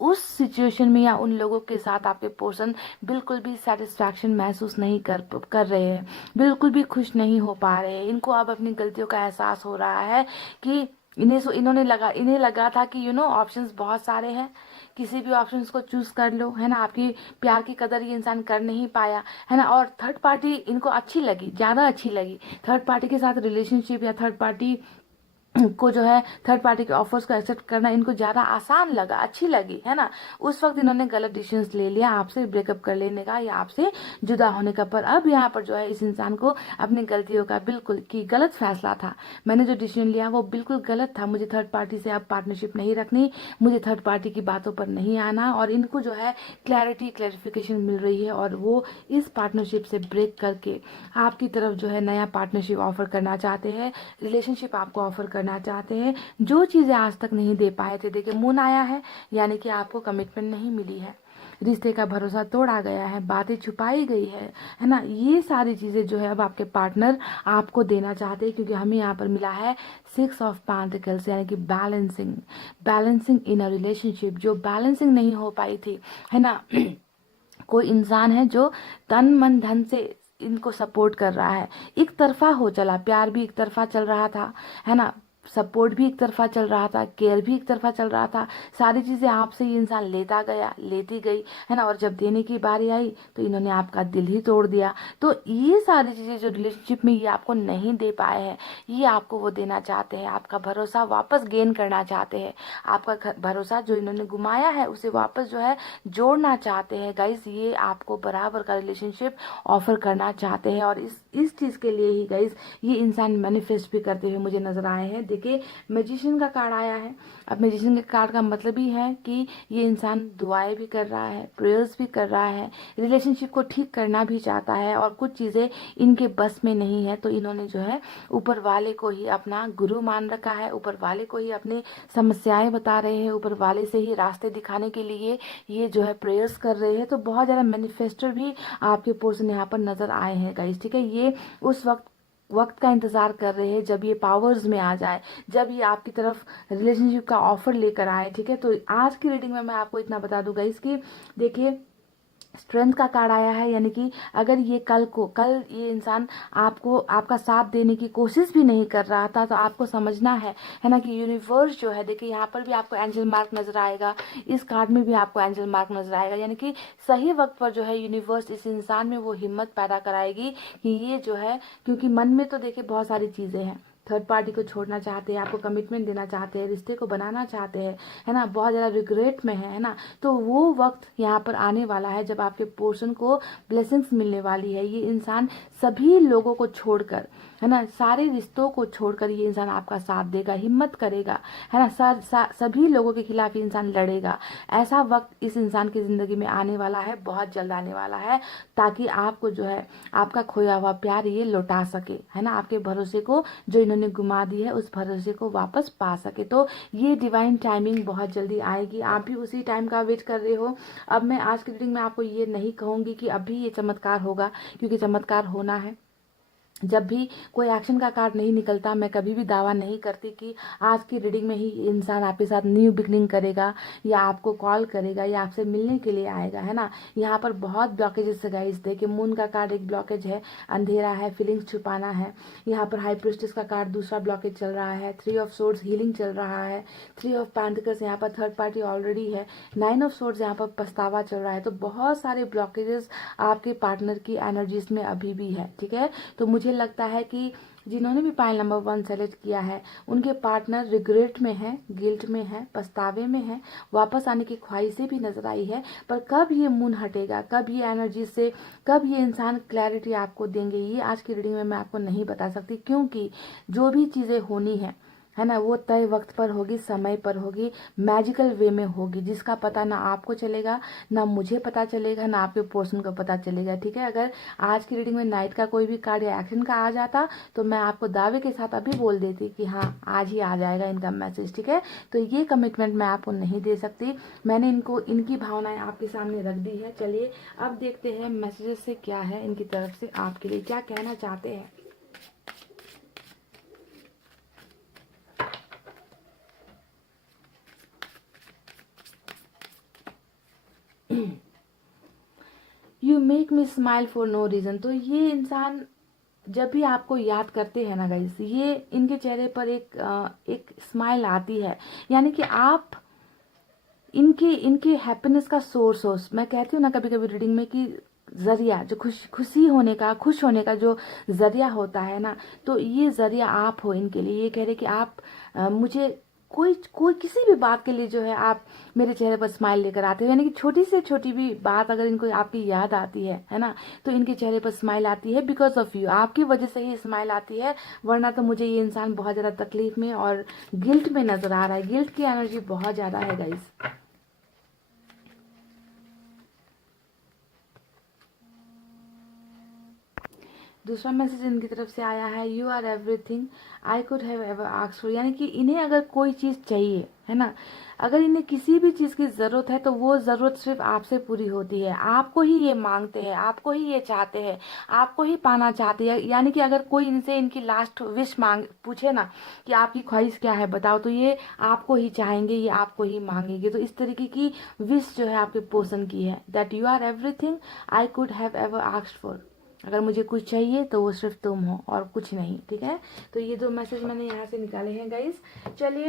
उस सिचुएशन में या उन लोगों के साथ आपके पर्सन बिल्कुल भी सेटिस्फैक्शन महसूस नहीं कर रहे हैं, बिल्कुल भी खुश नहीं हो पा रहे हैं। इनको अब अपनी गलतियों का एहसास हो रहा है कि इन्हें लगा था कि ऑप्शंस बहुत सारे हैं, किसी भी ऑप्शंस को चूज कर लो, है ना। आपकी प्यार की कदर ये इंसान कर नहीं पाया, है ना। और थर्ड पार्टी इनको अच्छी लगी, ज्यादा अच्छी लगी। थर्ड पार्टी के साथ रिलेशनशिप या थर्ड पार्टी को जो है, थर्ड पार्टी के ऑफर्स को एक्सेप्ट करना इनको ज्यादा आसान लगा, अच्छी लगी, है ना। उस वक्त इन्होंने गलत डिसीजन ले लिया, आपसे ब्रेकअप कर लेने का या आपसे जुदा होने का। पर अब यहाँ पर जो है इस इंसान को अपनी गलतियों का बिल्कुल की गलत फैसला था, मैंने जो डिसीजन लिया वो बिल्कुल गलत था, मुझे थर्ड पार्टी से अब पार्टनरशिप नहीं रखनी, मुझे थर्ड पार्टी की बातों पर नहीं आना। और इनको जो है क्लैरिफिकेशन मिल रही है, और वो इस पार्टनरशिप से ब्रेक करके आपकी तरफ जो है नया पार्टनरशिप ऑफर करना चाहते हैं, रिलेशनशिप आपको ऑफर करना चाहते हैं, जो चीजें आज तक नहीं दे पाए थे। देखिए मून आया है, यानी कि आपको कमिटमेंट नहीं मिली है, रिश्ते का भरोसा तोड़ा गया है, बातें छुपाई गई है ना। ये सारी चीजें जो है अब आपके पार्टनर आपको देना चाहते हैं, क्योंकि हमें यहाँ पर मिला है 6 ऑफ पेंटिकल्स, यानी कि बैलेंसिंग इन अ रिलेशनशिप, जो बैलेंसिंग नहीं हो पाई थी, है ना। कोई इंसान है जो तन मन धन से इनको सपोर्ट कर रहा है, एक तरफा हो चला, प्यार भी एक तरफा चल रहा था, है ना, सपोर्ट भी एक तरफा चल रहा था, केयर भी एक तरफा चल रहा था, सारी चीजें आपसे ये इंसान लेता गया, लेती गई, है ना। और जब देने की बारी आई तो इन्होंने आपका दिल ही तोड़ दिया। तो ये सारी चीजें जो रिलेशनशिप में ये आपको नहीं दे पाए हैं, ये आपको वो देना चाहते हैं, आपका भरोसा वापस गेन करना चाहते हैं, आपका भरोसा जो इन्होंने गुमाया है उसे वापस जो है जोड़ना चाहते हैं। गाइस ये आपको बराबर का रिलेशनशिप ऑफर करना चाहते हैं, और इस चीज के लिए ही गाइस ये इंसान मैनिफेस्ट भी करते हुए मुझे नजर आए हैं। देखिए मैजिशियन का कार्ड आया है, अब मैजिशियन के कार्ड का मतलब ही है कि ये इंसान दुआएं भी कर रहा है, प्रेयर्स भी कर रहा है, रिलेशनशिप को ठीक करना भी चाहता है, और कुछ चीजें इनके बस में नहीं है, तो इन्होंने जो है ऊपर वाले को ही अपना गुरु मान रखा है, ऊपर वाले को ही अपनी समस्याएं बता रहे हैं, ऊपर वाले से ही रास्ते दिखाने के लिए ये जो है प्रेयर्स कर रहे हैं। तो बहुत ज्यादा मैनिफेस्टर भी आपके पर्सन यहाँ पर नजर आए हैं गाइस, ठीक है। ये उस वक्त का इंतजार कर रहे हैं जब ये पावर्स में आ जाए, जब ये आपकी तरफ रिलेशनशिप का ऑफर लेकर आए, ठीक है। तो आज की रीडिंग में मैं आपको इतना बता दूंगा इसकी, देखिए स्ट्रेंथ का कार्ड आया है, यानी कि अगर ये कल ये इंसान आपको आपका साथ देने की कोशिश भी नहीं कर रहा था, तो आपको समझना है ना कि यूनिवर्स जो है, देखिए यहाँ पर भी आपको एंजल मार्क नजर आएगा, इस कार्ड में भी आपको एंजल मार्क नजर आएगा, यानी कि सही वक्त पर जो है यूनिवर्स इस इंसान में वो हिम्मत पैदा कराएगी कि ये जो है, क्योंकि मन में तो देखिए बहुत सारी चीजें हैं, थर्ड पार्टी को छोड़ना चाहते हैं, आपको कमिटमेंट देना चाहते हैं, रिश्ते को बनाना चाहते हैं, है ना, बहुत ज़्यादा रिग्रेट में है ना। तो वो वक्त यहाँ पर आने वाला है जब आपके पोर्शन को ब्लेसिंग्स मिलने वाली है। ये इंसान सभी लोगों को छोड़कर, है ना, सारे रिश्तों को छोड़कर ये इंसान आपका साथ देगा, हिम्मत करेगा, है ना, सभी लोगों के खिलाफ ये इंसान लड़ेगा। ऐसा वक्त इस इंसान की जिंदगी में आने वाला है, बहुत जल्द आने वाला है, ताकि आपको जो है आपका खोया हुआ प्यार ये लौटा सके, है ना, आपके भरोसे को जो इन्होंने गुमा दी है उस भरोसे को वापस पा सके। तो ये डिवाइन टाइमिंग बहुत जल्दी आएगी, आप भी उसी टाइम का वेट कर रहे हो। अब मैं आज की रीडिंग में आपको ये नहीं कहूंगी कि अभी ये चमत्कार होगा, क्योंकि चमत्कार होना है जब भी कोई एक्शन का कार्ड नहीं निकलता, मैं कभी भी दावा नहीं करती कि आज की रीडिंग में ही इंसान आपके साथ न्यू बिगनिंग करेगा, या आपको कॉल करेगा, या आपसे मिलने के लिए आएगा, है ना। यहाँ पर बहुत ब्लॉकेजेस है गाइस, देखिए मून का कार्ड एक ब्लॉकेज है, अंधेरा है, फीलिंग्स छुपाना है। यहाँ पर हाई प्रिस्टेस का कार्ड दूसरा ब्लॉकेज चल रहा है, 3 ऑफ सोर्ड्स हीलिंग चल रहा है, 3 ऑफ पेंटिकल्स यहाँ पर थर्ड पार्टी ऑलरेडी है, 9 ऑफ सोर्ड्स यहाँ पर पछतावा चल रहा है। तो बहुत सारे ब्लॉकेजेस आपके पार्टनर की एनर्जीज में अभी भी है, ठीक है। तो मुझे लगता है कि जिन्होंने भी पाइल नंबर 1 सेलेक्ट किया है, उनके पार्टनर रिग्रेट में है, गिल्ट में है, पछतावे में है, वापस आने की ख्वाहिशें भी नजर आई है। पर कब ये मून हटेगा, कब ये एनर्जी से, कब ये इंसान क्लैरिटी आपको देंगे, ये आज की रीडिंग में मैं आपको नहीं बता सकती, क्योंकि जो भी चीजें होनी है ना, वो तय वक्त पर होगी, समय पर होगी, मैजिकल वे में होगी, जिसका पता ना आपको चलेगा, ना मुझे पता चलेगा, ना आपके पर्सन को पता चलेगा। ठीक है, अगर आज की रीडिंग में नाइट का कोई भी कार्ड या एक्शन का आ जाता तो मैं आपको दावे के साथ अभी बोल देती कि हाँ आज ही आ जाएगा इनका मैसेज। ठीक है, तो ये कमिटमेंट मैं आपको नहीं दे सकती, मैंने इनको इनकी भावनाएं आपके सामने रख दी है। चलिए अब देखते हैं मैसेजेस से क्या है इनकी तरफ से आपके लिए, क्या कहना चाहते हैं। You make me smile for no reason. तो ये इंसान जब भी आपको याद करते हैं ना गाइस, ये इनके चेहरे पर एक स्माइल आती है, यानी कि आप इनके इनके हैप्पीनेस का सोर्स हो। मैं कहती हूँ ना कभी कभी रीडिंग में कि जरिया जो खुशी होने का, खुश होने का जो जरिया होता है ना, तो ये जरिया आप हो इनके लिए। ये कह रहे कि आप मुझे कोई कोई किसी भी बात के लिए जो है आप मेरे चेहरे पर स्माइल लेकर आते हो, यानी कि छोटी से छोटी भी बात अगर इनको आपकी याद आती है ना, तो इनके चेहरे पर स्माइल आती है। बिकॉज ऑफ यू, आपकी वजह से ही स्माइल आती है, वरना तो मुझे ये इंसान बहुत ज्यादा तकलीफ में और गिल्ट में नजर आ रहा है। गिल्ट की एनर्जी बहुत ज्यादा है गाइस। दूसरा मैसेज इनकी तरफ से आया है, you are everything I could have ever asked for. यानी कि इन्हें अगर कोई चीज़ चाहिए है ना, अगर इन्हें किसी भी चीज़ की ज़रूरत है तो वो ज़रूरत सिर्फ आपसे पूरी होती है। आपको ही ये मांगते हैं, आपको ही ये चाहते हैं, आपको ही पाना चाहते हैं। यानी कि अगर कोई इनसे इनकी लास्ट विश मांग पूछे ना कि आपकी ख्वाहिश क्या है बताओ, तो ये आपको ही चाहेंगे, ये आपको ही मांगेंगे। तो इस तरीके की विश जो है आपके पर्सन की है, that you are everything I could have ever asked for. अगर मुझे कुछ चाहिए तो वो सिर्फ तुम हो और कुछ नहीं। ठीक है, तो ये दो मैसेज मैंने यहाँ से निकाले हैं गाइस। चलिए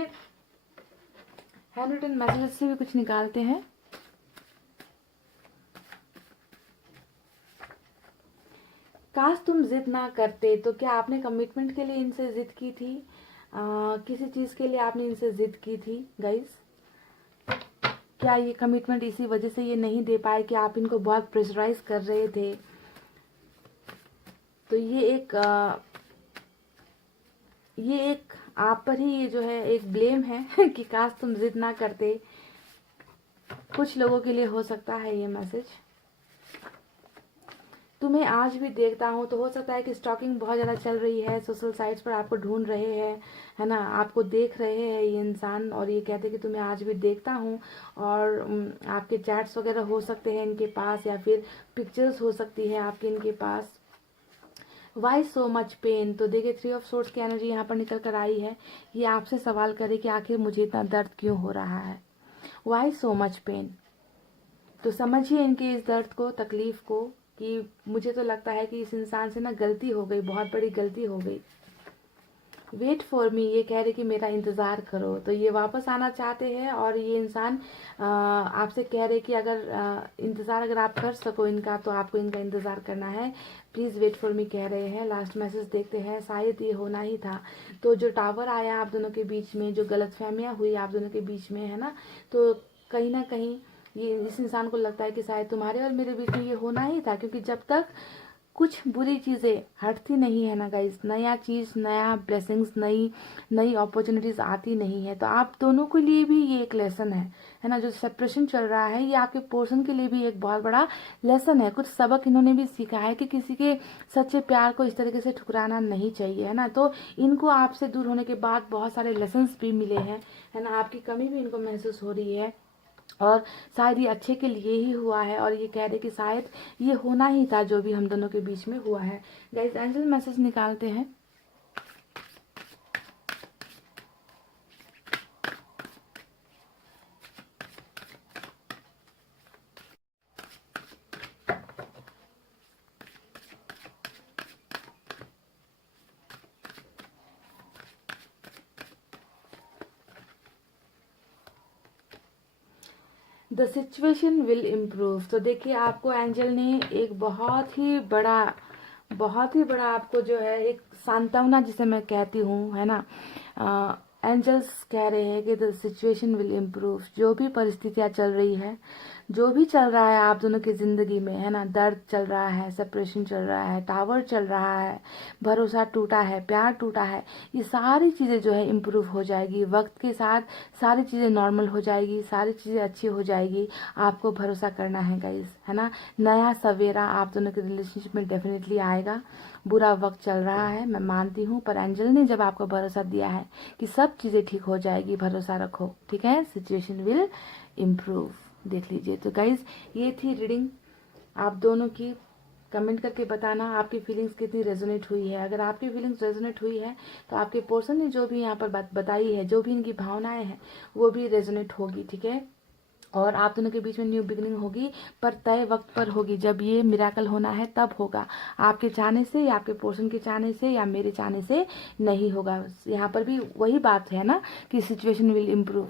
हैंड रिटन मैसेज से भी कुछ निकालते हैं। काश तुम जिद ना करते। तो क्या आपने कमिटमेंट के लिए इनसे जिद की थी? किसी चीज के लिए आपने इनसे जिद की थी गाइस? क्या ये कमिटमेंट इसी वजह से ये नहीं दे पाए कि आप इनको बहुत प्रेशराइज कर रहे थे? तो ये एक आप पर ही ये जो है एक ब्लेम है कि काश तुम जिद ना करते। कुछ लोगों के लिए हो सकता है ये मैसेज। तुम्हें आज भी देखता हूँ। तो हो सकता है कि स्टॉकिंग बहुत ज़्यादा चल रही है, सोशल साइट्स पर आपको ढूंढ रहे हैं, है ना, आपको देख रहे हैं ये इंसान, और ये कहते हैं कि तुम्हें आज भी देखता हूँ। और आपके चैट्स वगैरह हो सकते हैं इनके पास, या फिर पिक्चर्स हो सकती है आपके इनके पास। Why so much pain. तो देखिए 3 ऑफ सोर्ड्स की एनर्जी यहाँ पर निकल कर आई है। ये आपसे सवाल करे कि आखिर मुझे इतना दर्द क्यों हो रहा है। Why so much pain. तो समझिए इनके इस दर्द को, तकलीफ को, कि मुझे तो लगता है कि इस इंसान से ना गलती हो गई, बहुत बड़ी गलती हो गई। Wait for me. ये कह रहे कि मेरा इंतज़ार करो। तो ये वापस आना चाहते हैं, और ये इंसान आपसे कह रहे कि अगर इंतज़ार अगर आप कर सको इनका, तो आपको इनका इंतज़ार करना है। प्लीज़ वेट फॉर मी कह रहे हैं। लास्ट मैसेज देखते हैं, शायद ये होना ही था। तो जो टावर आया आप दोनों के बीच में, जो गलतफहमियां हुई आप दोनों के बीच में, है ना, तो कहीं ना कहीं ये इस इंसान को लगता है कि शायद तुम्हारे और मेरे बीच में ये होना ही था, क्योंकि जब तक कुछ बुरी चीज़ें हटती नहीं है ना गाइस, नया चीज़, नया ब्लेसिंग्स, नई नई अपॉर्चुनिटीज़ आती नहीं है, तो आप दोनों के लिए भी ये एक लेसन है ना। जो सेपरेशन चल रहा है ये आपके पर्सन के लिए भी एक बहुत बड़ा लेसन है। कुछ सबक इन्होंने भी सीखा है कि किसी के सच्चे प्यार को इस तरीके से ठुकराना नहीं चाहिए, है ना। तो इनको आपसे दूर होने के बाद बहुत सारे लेसन्स भी मिले हैं, है ना। आपकी कमी भी इनको महसूस हो रही है, और शायद ये अच्छे के लिए ही हुआ है, और ये कह रहे कि शायद ये होना ही था जो भी हम दोनों के बीच में हुआ है। गाइस एंजल मैसेज निकालते हैं। The situation will improve. तो देखिए आपको एंजल ने एक बहुत ही बड़ा बहुत ही बड़ा आपको जो है एक सांत्वना जिसे मैं कहती हूँ, है ना, एंजल्स कह रहे हैं कि द सिचुएशन विल इम्प्रूव। जो भी परिस्थितियाँ चल रही है, जो भी चल रहा है आप दोनों की ज़िंदगी में, है ना, दर्द चल रहा है, सेपरेशन चल रहा है, टावर चल रहा है, भरोसा टूटा है, प्यार टूटा है, ये सारी चीज़ें जो है इम्प्रूव हो जाएगी वक्त के साथ। सारी चीज़ें नॉर्मल हो जाएगी, सारी चीज़ें अच्छी हो जाएगी। आपको भरोसा करना है गाइस, है ना। नया सवेरा आप दोनों के रिलेशनशिप में डेफिनेटली आएगा। बुरा वक्त चल रहा है, मैं मानती हूँ, पर एंजल ने जब आपको भरोसा दिया है कि सब चीज़ें ठीक हो जाएगी, भरोसा रखो, ठीक है, सिचुएशन विल इम्प्रूव। देख लीजिए। तो गाइज, ये थी रीडिंग आप दोनों की। कमेंट करके बताना आपकी फीलिंग्स कितनी रेजोनेट हुई है। अगर आपकी फीलिंग्स रेजोनेट हुई है तो आपके पर्सन ने जो भी यहाँ पर बात बताई है, जो भी इनकी भावनाएं हैं, वो भी रेजोनेट होगी, ठीक है। और आप दोनों के बीच में न्यू बिगनिंग होगी, पर तय वक्त पर होगी। जब ये मिराकल होना है तब होगा, आपके चाहने से या आपके पर्सन के चाहने से या मेरे चाहने से नहीं होगा। यहाँ पर भी वही बात है ना कि सिचुएशन विल इम्प्रूव,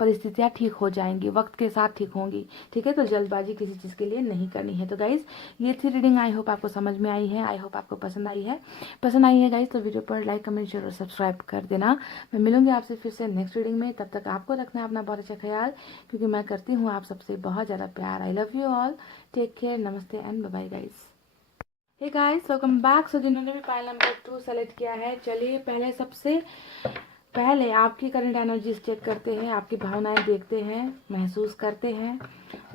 परिस्थितियाँ ठीक हो जाएंगी, वक्त के साथ ठीक होंगी, ठीक है। तो जल्दबाजी किसी चीज़ के लिए नहीं करनी है। तो गाइज, ये थी रीडिंग। आई होप आपको समझ में आई है, आई होप आपको पसंद आई है। पसंद आई है गाइज तो वीडियो पर लाइक, कमेंट, शेयर और सब्सक्राइब कर देना। मैं मिलूंगी आपसे फिर से नेक्स्ट रीडिंग में। तब तक आपको रखना है अपना बहुत अच्छा ख्याल, क्योंकि मैं करती हूँ आप सबसे बहुत ज़्यादा प्यार। I love you all, take care, नमस्ते and bye bye guys. Hey guys, welcome back. So जिन्होंने भी पाइल नंबर 2 सेलेक्ट किया है, चलिए पहले सबसे पहले आपकी करंट एनर्जीज चेक करते हैं, आपकी भावनाएं देखते हैं, महसूस करते हैं।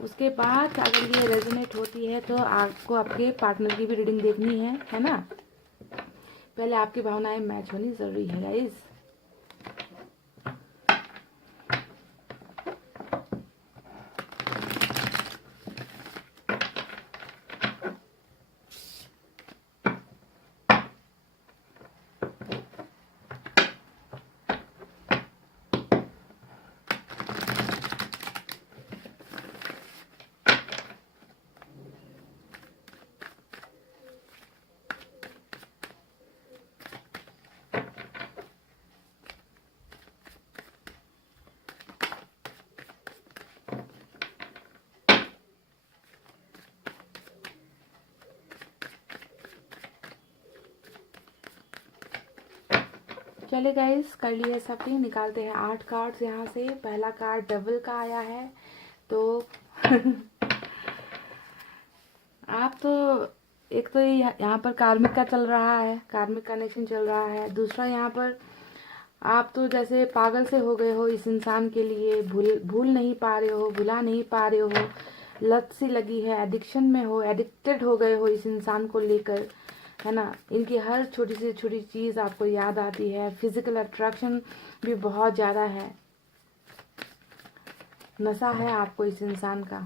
उसके बाद अगर ये रेजोनेट होती है तो आपको आपके पार्टनर की भी रीडिंग देखनी है ना। पहले आपकी भावनाएं मैच होनी जरूरी है गाइस। चलिए गाइस, कर लिए शॉपिंग, निकालते हैं 8 कार्ड्स यहाँ से। पहला कार्ड डबल का आया है, तो आप तो एक तो यहाँ पर कार्मिक का चल रहा है, कार्मिक कनेक्शन चल रहा है। दूसरा यहाँ पर आप तो जैसे पागल से हो गए हो इस इंसान के लिए, भूल नहीं पा रहे हो, भुला नहीं पा रहे हो, लत सी लगी है, एडिक्शन में हो, एडिक्टेड हो गए हो इस इंसान को लेकर, है ना। इनकी हर छोटी से छोटी चीज़ आपको याद आती है। फिजिकल अट्रैक्शन भी बहुत ज़्यादा है, नशा है आपको इस इंसान का।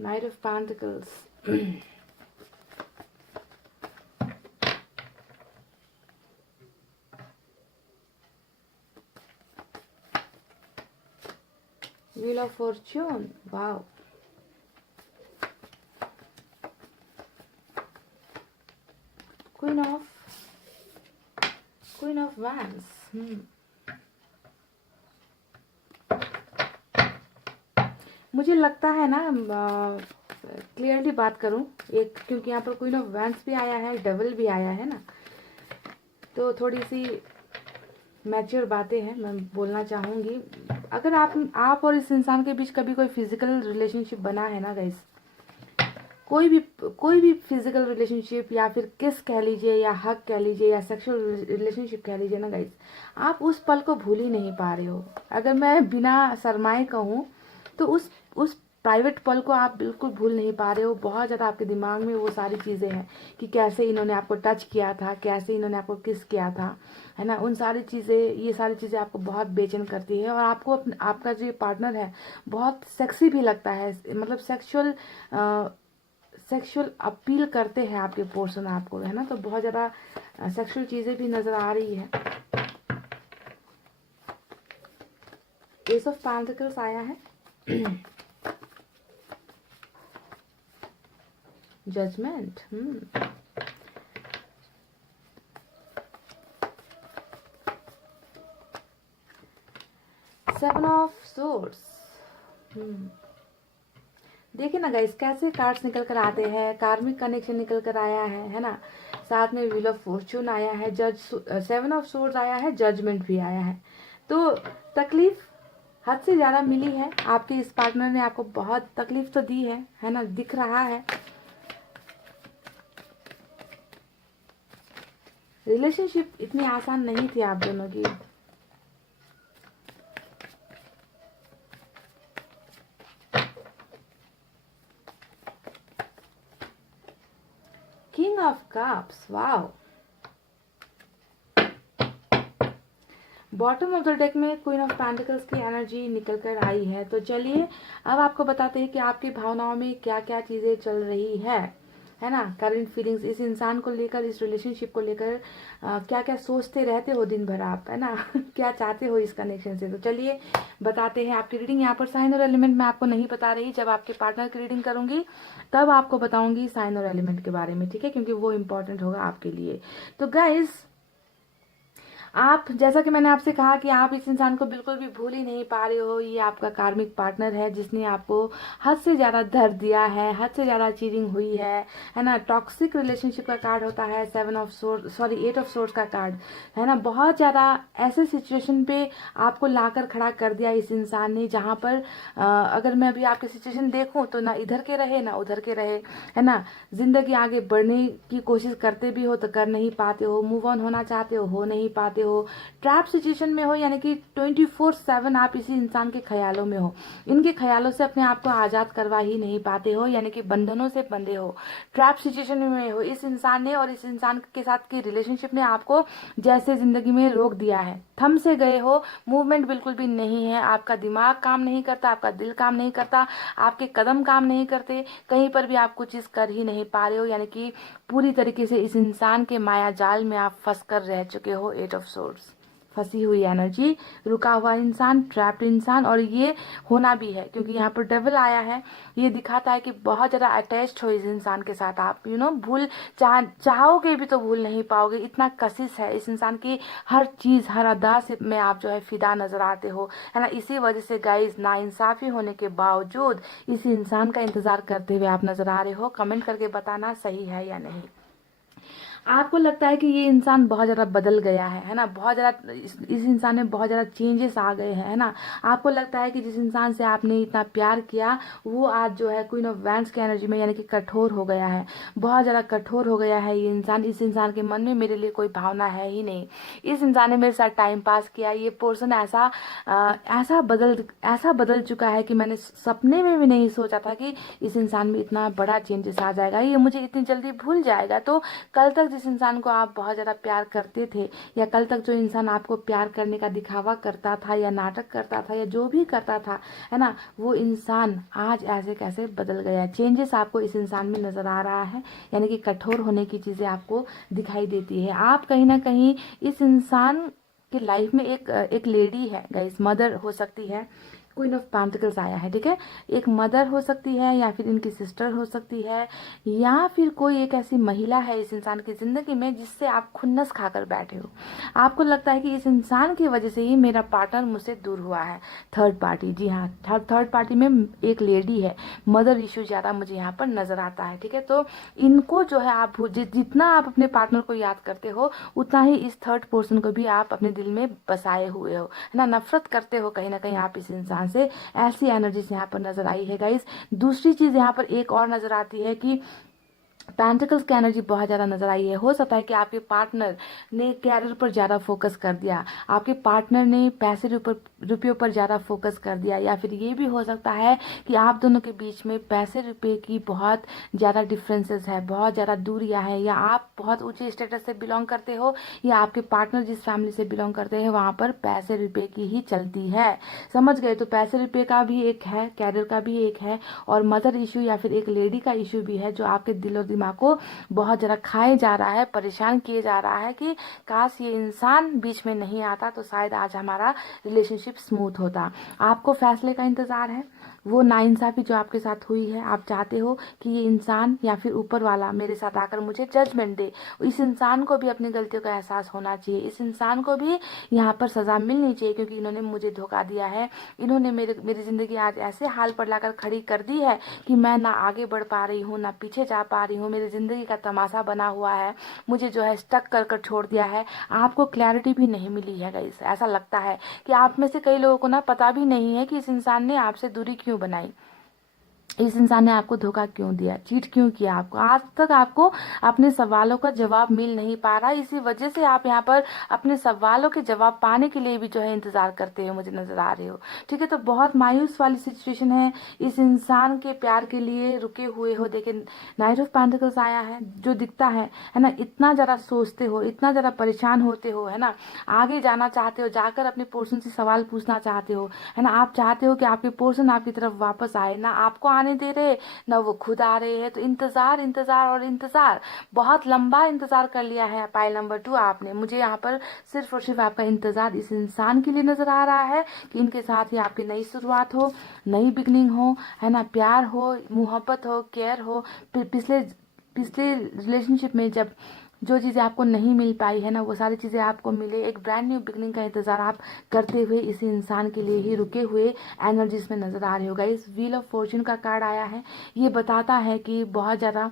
Night of pentacles, wheel of Fortune, wow, queen of wands. मुझे लगता है ना, क्लियरली बात करूं, एक क्योंकि यहाँ पर क्वीन ऑफ वैंड्स भी आया है, डबल भी आया है ना, तो थोड़ी सी मैच्योर बातें हैं मैं बोलना चाहूँगी। अगर आप और इस इंसान के बीच कभी कोई फिजिकल रिलेशनशिप बना है ना गाइस, कोई भी फिजिकल रिलेशनशिप या फिर किस कह लीजिए या हक कह लीजिए या सेक्सुअल रिलेशनशिप कह लीजिए ना गाइस, आप उस पल को भूल ही नहीं पा रहे हो। अगर मैं बिना शर्माए कहूँ तो उस प्राइवेट पल को आप बिल्कुल भूल नहीं पा रहे हो। बहुत ज़्यादा आपके दिमाग में वो सारी चीज़ें हैं कि कैसे इन्होंने आपको टच किया था, कैसे इन्होंने आपको किस किया था, है ना। उन सारी चीज़ें, ये सारी चीज़ें आपको बहुत बेचैन करती है। और आपको आपका जो पार्टनर है बहुत सेक्सी भी लगता है, मतलब सेक्सुअल अपील करते हैं आपके पर्सन आपको, है ना। तो बहुत ज़्यादा सेक्सुअल चीज़ें भी नज़र आ रही है। एस ऑफ पेंटिकल्स आया है, जजमेंट, 7 ऑफ सोर्ड्स, देखिए ना गाइस, कैसे कार्ड्स निकल कर आते हैं, कार्मिक कनेक्शन निकल कर आया है ना, साथ में व्हील ऑफ फॉर्चून आया है, जज, 7 ऑफ सोर्ड्स आया है, जजमेंट भी आया है। तो तकलीफ हद से ज्यादा मिली है, आपके इस पार्टनर ने आपको बहुत तकलीफ तो दी है ना, दिख रहा है। रिलेशनशिप इतनी आसान नहीं थी आप दोनों की। King of cups, wow. Bottom of the deck में क्वीन ऑफ पेंटिकल्स की एनर्जी निकल कर आई है। तो चलिए अब आपको बताते हैं कि आपकी भावनाओं में क्या क्या चीजें चल रही है ना, करंट फीलिंग्स, इस इंसान को लेकर, इस रिलेशनशिप को लेकर क्या क्या सोचते रहते हो दिन भर आप, है ना क्या चाहते हो इस कनेक्शन से। तो चलिए बताते हैं आपकी रीडिंग। यहाँ पर साइन और एलिमेंट मैं आपको नहीं बता रही, जब आपके पार्टनर की रीडिंग करूंगी तब आपको बताऊंगी साइन और एलिमेंट के बारे में, ठीक है, क्योंकि वो इंपॉर्टेंट होगा आपके लिए। तो गाइस, आप, जैसा कि मैंने आपसे कहा कि आप इस इंसान को बिल्कुल भी भूल ही नहीं पा रहे हो। ये आपका कार्मिक पार्टनर है जिसने आपको हद से ज्यादा दर्द दिया है, हद से ज्यादा चीटिंग हुई है ना। टॉक्सिक रिलेशनशिप का कार्ड होता है 8 ऑफ सोर्ड्स का कार्ड, है ना। बहुत ज्यादा ऐसे सिचुएशन पे आपको लाकर खड़ा कर दिया इस इंसान ने, जहां पर अगर मैं अभी आपकी सिचुएशन देखूं तो ना इधर के रहे ना उधर के रहे, है ना। जिंदगी आगे बढ़ने की कोशिश करते भी हो तो कर नहीं पाते हो, मूव ऑन होना चाहते हो नहीं पाते हो, ट्रैप सिचुएशन में हो, यानी कि 24/7 आप इसी इंसान के ख्यालों में हो, इनके ख्यालों से अपने आप को आजाद करवा ही नहीं पाते हो, यानी कि बंधनों से बंधे हो, ट्रैप सिचुएशन में हो। इस इंसान ने और इस इंसान के साथ की रिलेशनशिप ने आपको जैसे जिंदगी में रोक दिया है, थम से गए हो, मूवमेंट बिल्कुल भी नहीं है, आपका दिमाग काम नहीं करता, आपका दिल काम नहीं करता, आपके कदम काम नहीं करते, कहीं पर भी आप कुछ चीज कर ही नहीं पा रहे हो, यानी कि पूरी तरीके से इस इंसान के माया जाल में आप फंस कर रह चुके हो। 8 ऑफ सोर्ड्स, फंसी हुई एनर्जी, रुका हुआ इंसान, ट्रैप्ड इंसान, और ये होना भी है क्योंकि यहाँ पर डेविल आया है। ये दिखाता है कि बहुत ज्यादा अटैच्ड हो इस इंसान के साथ आप, भूल चाहोगे भी तो भूल नहीं पाओगे, इतना कशिश है इस इंसान की, हर चीज हर अदा से में आप जो है फिदा नजर आते हो, है ना। इसी वजह से गाइस, नाइंसाफी होने के बावजूद इस इंसान का इंतजार करते हुए आप नजर आ रहे हो। कमेंट करके बताना सही है या नहीं। आपको लगता है कि ये इंसान बहुत ज्यादा बदल गया है ना, बहुत ज्यादा इस इंसान में बहुत ज्यादा चेंजेस आ गए हैं, है ना। आपको लगता है कि जिस इंसान से आपने इतना प्यार किया वो आज जो है क्वीन ऑफ वैंड्स की एनर्जी में, यानी कि कठोर हो गया है, बहुत ज्यादा कठोर हो गया है ये इंसान। इस इंसान के मन में मेरे लिए कोई भावना है ही नहीं, इस इंसान ने मेरे साथ टाइम पास किया। ये पर्सन ऐसा बदल चुका है कि मैंने सपने में भी नहीं सोचा था कि इस इंसान में इतना बड़ा चेंजेस आ जाएगा, ये मुझे इतनी जल्दी भूल जाएगा। तो कल तक जिस इंसान को आप बहुत ज्यादा प्यार करते थे, या कल तक जो इंसान आपको प्यार करने का दिखावा करता था या नाटक करता था या जो भी करता था, है ना, वो इंसान आज ऐसे कैसे बदल गया। चेंजेस आपको इस इंसान में नजर आ रहा है, यानी कि कठोर होने की चीजें आपको दिखाई देती है। आप कहीं ना कहीं इस इंसान की लाइफ में एक लेडी है गाइस, मदर हो सकती है, क्वीन ऑफ पेंटिकल्स आया है, ठीक है। एक मदर हो सकती है, या फिर इनकी सिस्टर हो सकती है, या फिर कोई एक ऐसी महिला है इस इंसान की जिंदगी में जिससे आप खुन्नस खाकर बैठे हो। आपको लगता है कि इस इंसान की वजह से ही मेरा पार्टनर मुझसे दूर हुआ है। थर्ड पार्टी, जी हाँ, थर्ड पार्टी में एक लेडी है, मदर इशू ज्यादा मुझे यहाँ पर नजर आता है, ठीक है। तो इनको जो है आप जितना आप अपने पार्टनर को याद करते हो उतना ही इस थर्ड पर्सन को भी आप अपने दिल में बसाए हुए हो, है ना। नफरत करते हो कहीं ना कहीं आप इस इंसान से, ऐसी एनर्जीज यहाँ पर नजर आई है गाइस। दूसरी चीज यहाँ पर एक और नजर आती है कि पेंटिकल्स की एनर्जी बहुत ज्यादा नजर आई है। हो सकता है कि आपके पार्टनर ने कैरियर पर ज्यादा फोकस कर दिया, आपके पार्टनर ने पैसे रुपयों पर ज्यादा फोकस कर दिया, या फिर ये भी हो सकता है कि आप दोनों के बीच में पैसे रुपए की बहुत ज्यादा डिफरेंसेस है, बहुत ज्यादा दूरियां है, या आप बहुत ऊंचे स्टेटस से बिलोंग करते हो, या आपके पार्टनर जिस फैमिली से बिलोंग करते हैं वहां पर पैसे रुपए की ही चलती है। समझ गए। तो पैसे रुपए का भी एक है, कैरियर का भी एक है, और मदर इशू या फिर एक लेडी का इशू भी है जो आपके दिल और दिमाग को बहुत ज्यादा खाए जा रहा है, परेशान किए जा रहा है कि काश ये इंसान बीच में नहीं आता तो शायद आज हमारा रिलेशनशिप स्मूथ होता। आपको फैसले का इंतजार है, वो नाइंसाफ़ी जो आपके साथ हुई है, आप चाहते हो कि ये इंसान या फिर ऊपर वाला मेरे साथ आकर मुझे जजमेंट दे। इस इंसान को भी अपनी गलतियों का एहसास होना चाहिए, इस इंसान को भी यहाँ पर सज़ा मिलनी चाहिए, क्योंकि इन्होंने मुझे धोखा दिया है। इन्होंने मेरी ज़िंदगी आज ऐसे हाल पर लाकर खड़ी कर दी है कि मैं ना आगे बढ़ पा रही हूँ, ना पीछे जा पा रही हूँ। मेरी ज़िंदगी का तमाशा बना हुआ है, मुझे जो है स्टक कर कर छोड़ दिया है। आपको क्लैरिटी भी नहीं मिली है गाइस। ऐसा लगता है कि आप में से कई लोगों को ना पता भी नहीं है कि इस इंसान ने आपसे दूरी क्यों बनाई, इस इंसान ने आपको धोखा क्यों दिया, चीट क्यों किया आपको। आज तक आपको अपने सवालों का जवाब मिल नहीं पा रहा, इसी वजह से आप यहाँ पर अपने सवालों के जवाब पाने के लिए भी जो है इंतजार करते हुए मुझे नजर आ रहे हो। ठीक है, तो बहुत मायूस वाली सिचुएशन है। इस इंसान के प्यार के लिए रुके हुए हो। देखिए, नाइट ऑफ पेंटिकल्स आया है, जो दिखता है ना। इतना ज़्यादा सोचते हो, इतना ज़्यादा परेशान होते हो, है ना। आगे जाना चाहते हो, जाकर अपने पोर्शन से सवाल पूछना चाहते हो, है ना। आप चाहते हो कि आपके पोर्शन आपकी तरफ वापस आए, ना आपको आने दे रहे, ना वो खुद आ रहे हैं। तो इंतजार इंतजार और इंतजार, बहुत लंबा इंतजार कर लिया है पाइल नंबर 2 आपने। मुझे यहाँ पर सिर्फ और सिर्फ आपका इंतजार इस इंसान के लिए नजर आ रहा है कि इनके साथ ही आपकी नई शुरुआत हो, नई बिगनिंग हो, है ना। प्यार हो, मोहब्बत हो, केयर हो। पिछले पिछले रिलेशनशिप में जब जो चीज़ें आपको नहीं मिल पाई है ना, वो सारी चीज़ें आपको मिले। एक ब्रांड न्यू बिगनिंग का इंतजार आप करते हुए इसी इंसान के लिए ही रुके हुए एनर्जीज में नजर आ रहे होगा। इस व्हील ऑफ फॉर्चून का कार्ड आया है, ये बताता है कि बहुत ज़्यादा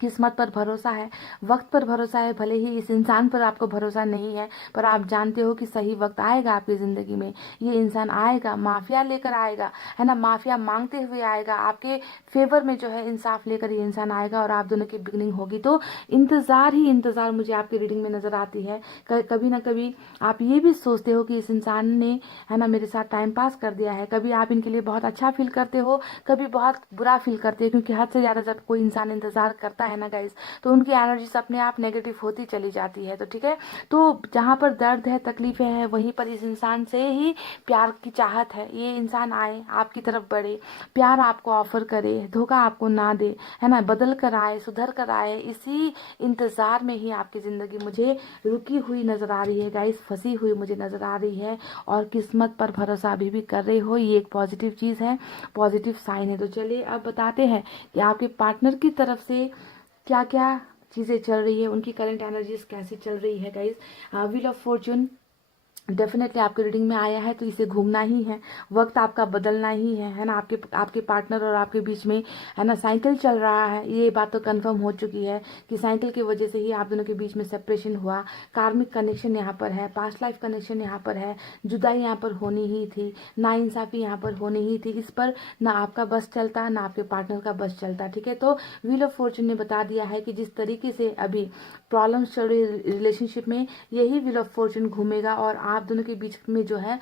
किस्मत पर भरोसा है, वक्त पर भरोसा है। भले ही इस इंसान पर आपको भरोसा नहीं है, पर आप जानते हो कि सही वक्त आएगा आपकी ज़िंदगी में। ये इंसान आएगा, माफिया लेकर आएगा, है ना। माफिया मांगते हुए आएगा, आपके फेवर में जो है इंसाफ लेकर ये इंसान आएगा और आप दोनों की बिगनिंग होगी। तो इंतज़ार ही इंतज़ार मुझे आपकी रीडिंग में नज़र आती है। कभी ना कभी आप ये भी सोचते हो कि इस इंसान ने, है ना, मेरे साथ टाइम पास कर दिया है। कभी आप इनके लिए बहुत अच्छा फील करते हो, कभी बहुत बुरा फील करते हो, क्योंकि हद से ज़्यादा जब कोई इंसान इंतज़ार करता है ना गाइस, तो उनकी एनर्जीज अपने आप नेगेटिव होती चली जाती है। तो ठीक है, तो जहाँ पर दर्द है, तकलीफें हैं, वहीं पर इस इंसान से ही प्यार की चाहत है। ये इंसान आए, आपकी तरफ बढ़े, प्यार आपको ऑफर करे, धोखा आपको ना दे, है ना। बदल कर आए, सुधर कर आए। इसी इंतजार में ही आपकी ज़िंदगी मुझे रुकी हुई नज़र आ रही है गाइस, फंसी हुई मुझे नज़र आ रही है। और किस्मत पर भरोसा अभी भी कर रहे हो, ये एक पॉजिटिव चीज़ है, पॉजिटिव साइन है। तो चलिए अब बताते हैं कि आपके पार्टनर की तरफ से क्या क्या चीज़ें चल रही है, उनकी करंट एनर्जीज कैसी चल रही है guys. Wheel of Fortune definitely आपके रीडिंग में आया है, तो इसे घूमना ही है, वक्त आपका बदलना ही है ना। आपके आपके पार्टनर और आपके बीच में, है ना, साइकिल चल रहा है। ये बात तो कंफर्म हो चुकी है कि साइकिल की वजह से ही आप दोनों के बीच में सेपरेशन हुआ। कार्मिक कनेक्शन यहाँ पर है, पास्ट लाइफ कनेक्शन यहाँ पर है, जुदाई यहाँ पर होनी ही थी, नाइंसाफ़ी यहाँ पर होनी ही थी। इस पर ना आपका बस चलता, ना आपके पार्टनर का बस चलता। ठीक है, तो व्हील ऑफ फॉर्चून ने बता दिया है कि जिस तरीके से अभी प्रॉब्लम्स चल रही रिलेशनशिप में, यही व्हील ऑफ फॉर्चून घूमेगा और आप दोनों के बीच में जो है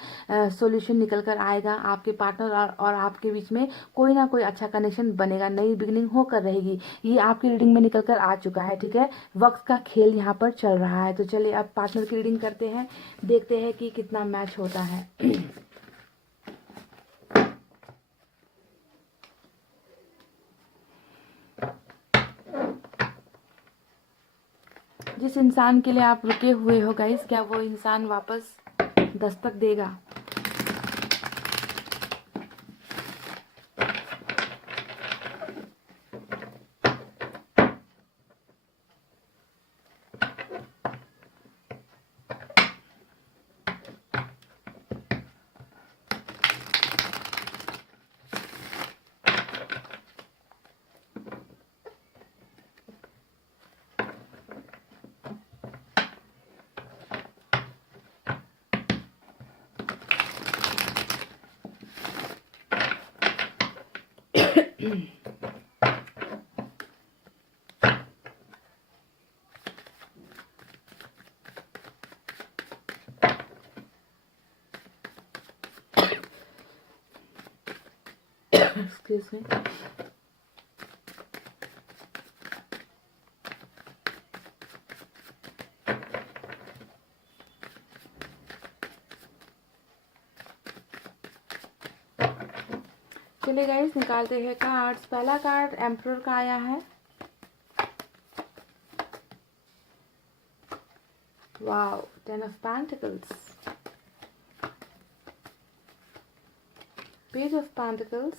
सॉल्यूशन निकल कर आएगा। आपके पार्टनर और आपके बीच में कोई ना कोई अच्छा कनेक्शन बनेगा, नई बिगनिंग होकर रहेगी। ये आपकी रीडिंग में निकल कर आ चुका है। ठीक है, वक्त का खेल यहाँ पर चल रहा है। तो चलिए अब पार्टनर की रीडिंग करते हैं, देखते हैं कि कितना मैच होता है। जिस इंसान के लिए आप रुके हुए हो गाइस, क्या वो इंसान वापस दस्तक देगा? Excuse me. चलिए गाइस निकालते हैं कार्ड्स। पहला कार्ड एम्परर का आया है। Wow, 10 of pentacles, page of pentacles,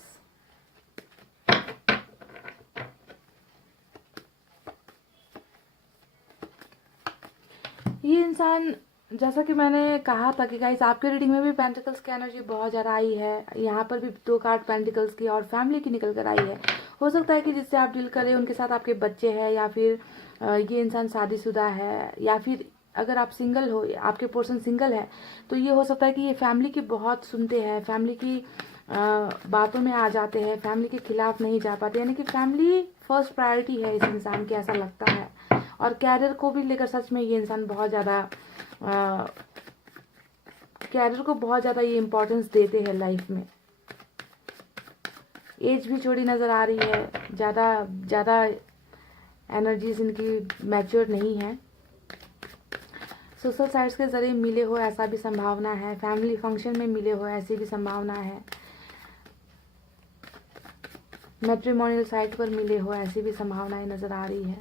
ये इंसान, जैसा कि मैंने कहा था कि गाइस आपके रीडिंग में भी पेंटिकल्स की एनर्जी बहुत ज़्यादा आई है, यहाँ पर भी 2 कार्ड पेंटिकल्स की और फैमिली की निकल कर आई है। हो सकता है कि जिससे आप डील करें उनके साथ आपके बच्चे हैं, या फिर ये इंसान शादीशुदा है, या फिर अगर आप सिंगल हो, आपके पर्सन सिंगल है, तो ये हो सकता है कि ये फैमिली की बहुत सुनते हैं, फैमिली की बातों में आ जाते हैं, फैमिली के खिलाफ नहीं जा पाते, यानी कि फैमिली फर्स्ट प्रायोरिटी है इस इंसान की, ऐसा लगता है। और कैरियर को भी लेकर सच में ये इंसान बहुत ज़्यादा कैरियर को बहुत ज़्यादा ये इम्पोर्टेंस देते हैं लाइफ में। एज भी छोटी नज़र आ रही है, ज़्यादा एनर्जीज इनकी मैच्योर नहीं है। सोशल साइट्स के जरिए मिले हो ऐसा भी संभावना है, फैमिली फंक्शन में मिले हो ऐसी भी संभावना है, मैट्रिमोनियल साइट पर मिले हो ऐसी भी संभावनाएं नज़र आ रही है।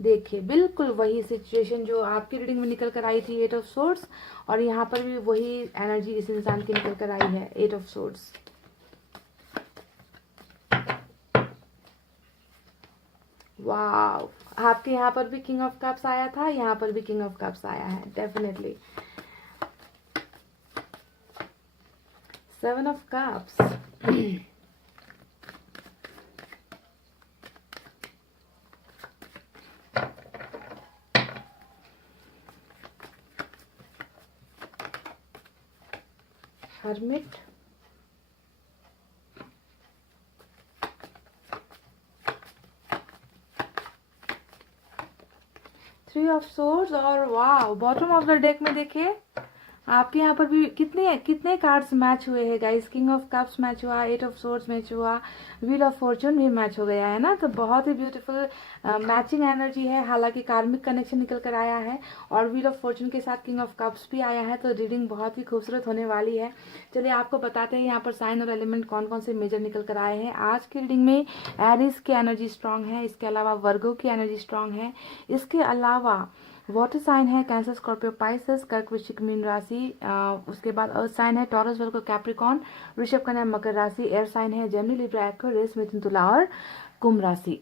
देखिए बिल्कुल वही सिचुएशन जो आपकी रीडिंग में निकल कर आई थी, 8 ऑफ सोर्ड्स, और यहाँ पर भी वही एनर्जी इस इंसान की निकल कर आई है, 8 ऑफ सोर्ड्स। वाव, आपके यहाँ पर भी किंग ऑफ कप्स आया था, यहाँ पर भी किंग ऑफ कप्स आया है, definitely. 7 of cups, hermit, three of swords, और वाव, बॉटम ऑफ द डेक में देखिए आपके यहाँ पर भी कितने कार्ड्स मैच हुए हैं guys. King of cups match हुआ, 8 ऑफ सोर्ड्स मैच हुआ, व्हील ऑफ फॉर्चून भी मैच हो गया है ना, तो बहुत ही ब्यूटीफुल मैचिंग एनर्जी है। हालांकि कार्मिक कनेक्शन निकल कर आया है और व्हील ऑफ फॉर्चून के साथ किंग ऑफ कप्स भी आया है, तो रीडिंग बहुत ही खूबसूरत होने वाली है। चलिए आपको बताते हैं यहाँ पर साइन और एलिमेंट कौन कौन से मेजर निकल कर आए हैं। आज की रीडिंग में एरिस की एनर्जी स्ट्रांग है, इसके अलावा वर्गो की एनर्जी स्ट्रांग है, इसके अलावा वाटर साइन है कैंसर, स्कॉर्पियो, पाइसेस, कर्क, वृश्चिक, मीन राशि, उसके बाद अर्थ साइन है टॉरस, वर्गो, कैप्रिकॉर्न, वृषभ, कन्या, मकर राशि, एयर साइन है जेमिनी, लिब्रा, एक्वेरियस, मिथुन, तुला और कुंभ राशि।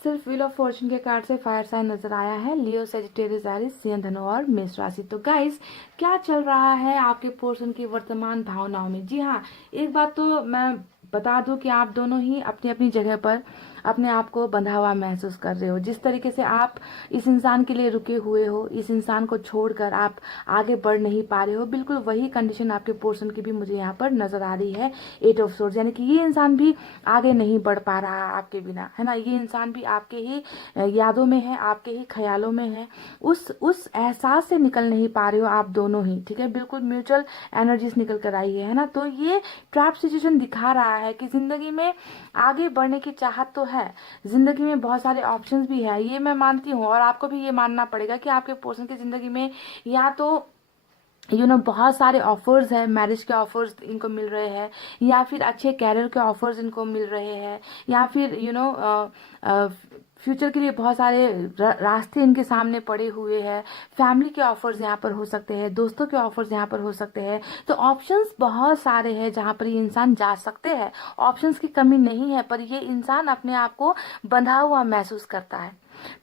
सिर्फ व्हील ऑफ फॉर्चून के कार्ड से फायर साइन नजर आया है, लियो, सेजिटेरियस, एरिस, सिंह, धनु और मेष राशि। तो गाइस क्या चल रहा है आपके पोर्शन की वर्तमान भावनाओं में? जी हाँ, एक बात तो मैं बता दूं कि आप दोनों ही अपनी अपनी जगह पर अपने आप को बंधा हुआ महसूस कर रहे हो। जिस तरीके से आप इस इंसान के लिए रुके हुए हो, इस इंसान को छोड़कर आप आगे बढ़ नहीं पा रहे हो, बिल्कुल वही कंडीशन आपके पोर्शन की भी मुझे यहाँ पर नजर आ रही है, 8 ऑफ सोर्ड्स। यानी कि ये इंसान भी आगे नहीं बढ़ पा रहा आपके बिना, है ना। ये इंसान भी आपके ही यादों में है, आपके ही ख्यालों में है, उस एहसास से निकल नहीं पा रहे हो आप दोनों ही, ठीक है। बिल्कुल म्यूचुअल एनर्जीज निकल कर आई है ना। तो ये ट्रैप सिचुएशन दिखा रहा है कि जिंदगी में आगे बढ़ने की चाहत तो है, जिंदगी में बहुत सारे ऑप्शंस भी है, ये मैं मानती हूँ, और आपको भी ये मानना पड़ेगा कि आपके पर्सन की जिंदगी में या तो बहुत सारे ऑफर्स है, मैरिज के ऑफर्स इनको मिल रहे हैं, या फिर अच्छे कैरियर के ऑफर्स इनको मिल रहे हैं, या फिर फ्यूचर के लिए बहुत सारे रास्ते इनके सामने पड़े हुए हैं। फैमिली के ऑफर्स यहाँ पर हो सकते हैं, दोस्तों के ऑफर्स यहाँ पर हो सकते हैं। तो ऑप्शंस बहुत सारे हैं जहाँ पर ये इंसान जा सकते हैं, ऑप्शंस की कमी नहीं है, पर ये इंसान अपने आप को बंधा हुआ महसूस करता है,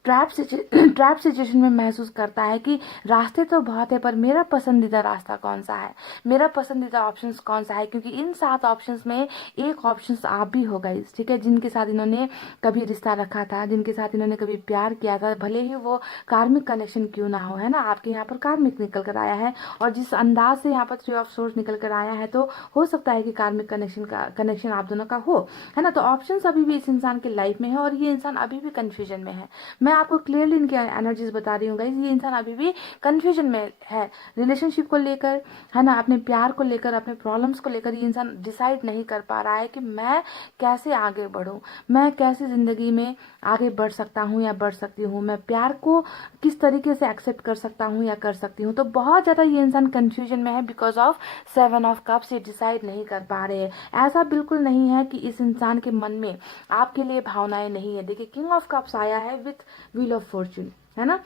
ट्रैप सिचुएशन में महसूस करता है कि रास्ते तो बहुत है, पर मेरा पसंदीदा रास्ता कौन सा है, मेरा पसंदीदा ऑप्शंस कौन सा है। क्योंकि इन 7 ऑप्शंस में एक ऑप्शंस आप भी हो गई, ठीक है, जिनके साथ इन्होंने कभी रिश्ता रखा था, जिनके साथ इन्होंने कभी प्यार किया था, भले ही वो कार्मिक कनेक्शन क्यों ना हो, है ना। आपके यहाँ पर कार्मिक निकल कर आया है, और जिस अंदाज से यहाँ पर 3 ऑफ सोर्स निकल कर आया है, तो हो सकता है कि कार्मिक कनेक्शन आप दोनों का हो, है ना। तो ऑप्शंस अभी भी इस इंसान के लाइफ में है, और ये इंसान अभी भी कंफ्यूजन में है। मैं आपको क्लियरली इनकी एनर्जीज बता रही हूँ गाइस, ये इंसान अभी भी कंफ्यूजन में है, रिलेशनशिप को लेकर, है ना, अपने प्यार को लेकर, अपने प्रॉब्लम्स को लेकर। ये इंसान डिसाइड नहीं कर पा रहा है कि मैं कैसे आगे बढ़ूं, मैं कैसे जिंदगी में आगे बढ़ सकता हूँ या बढ़ सकती हूँ, मैं प्यार को किस तरीके से एक्सेप्ट कर सकता हूँ या कर सकती हूँ। तो बहुत ज्यादा ये इंसान कंफ्यूजन में है बिकॉज ऑफ 7 ऑफ कप्स। ये डिसाइड नहीं कर पा रहे हैं। ऐसा बिल्कुल नहीं है कि इस इंसान के मन में आपके लिए भावनाएं नहीं है। देखिए किंग ऑफ कप्स आया है विथ व्हील ऑफ फॉर्चून, है ना।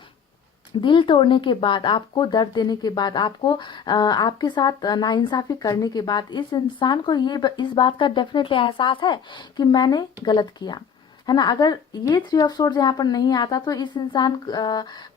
दिल तोड़ने के बाद, आपको दर्द देने के बाद, आपको आपके साथ नाइंसाफ़ी करने के बाद इस इंसान को इस बात का डेफिनेटली एहसास है कि मैंने गलत किया, है ना। अगर ये थ्री ऑफ सोर्ड्स यहाँ पर नहीं आता तो इस इंसान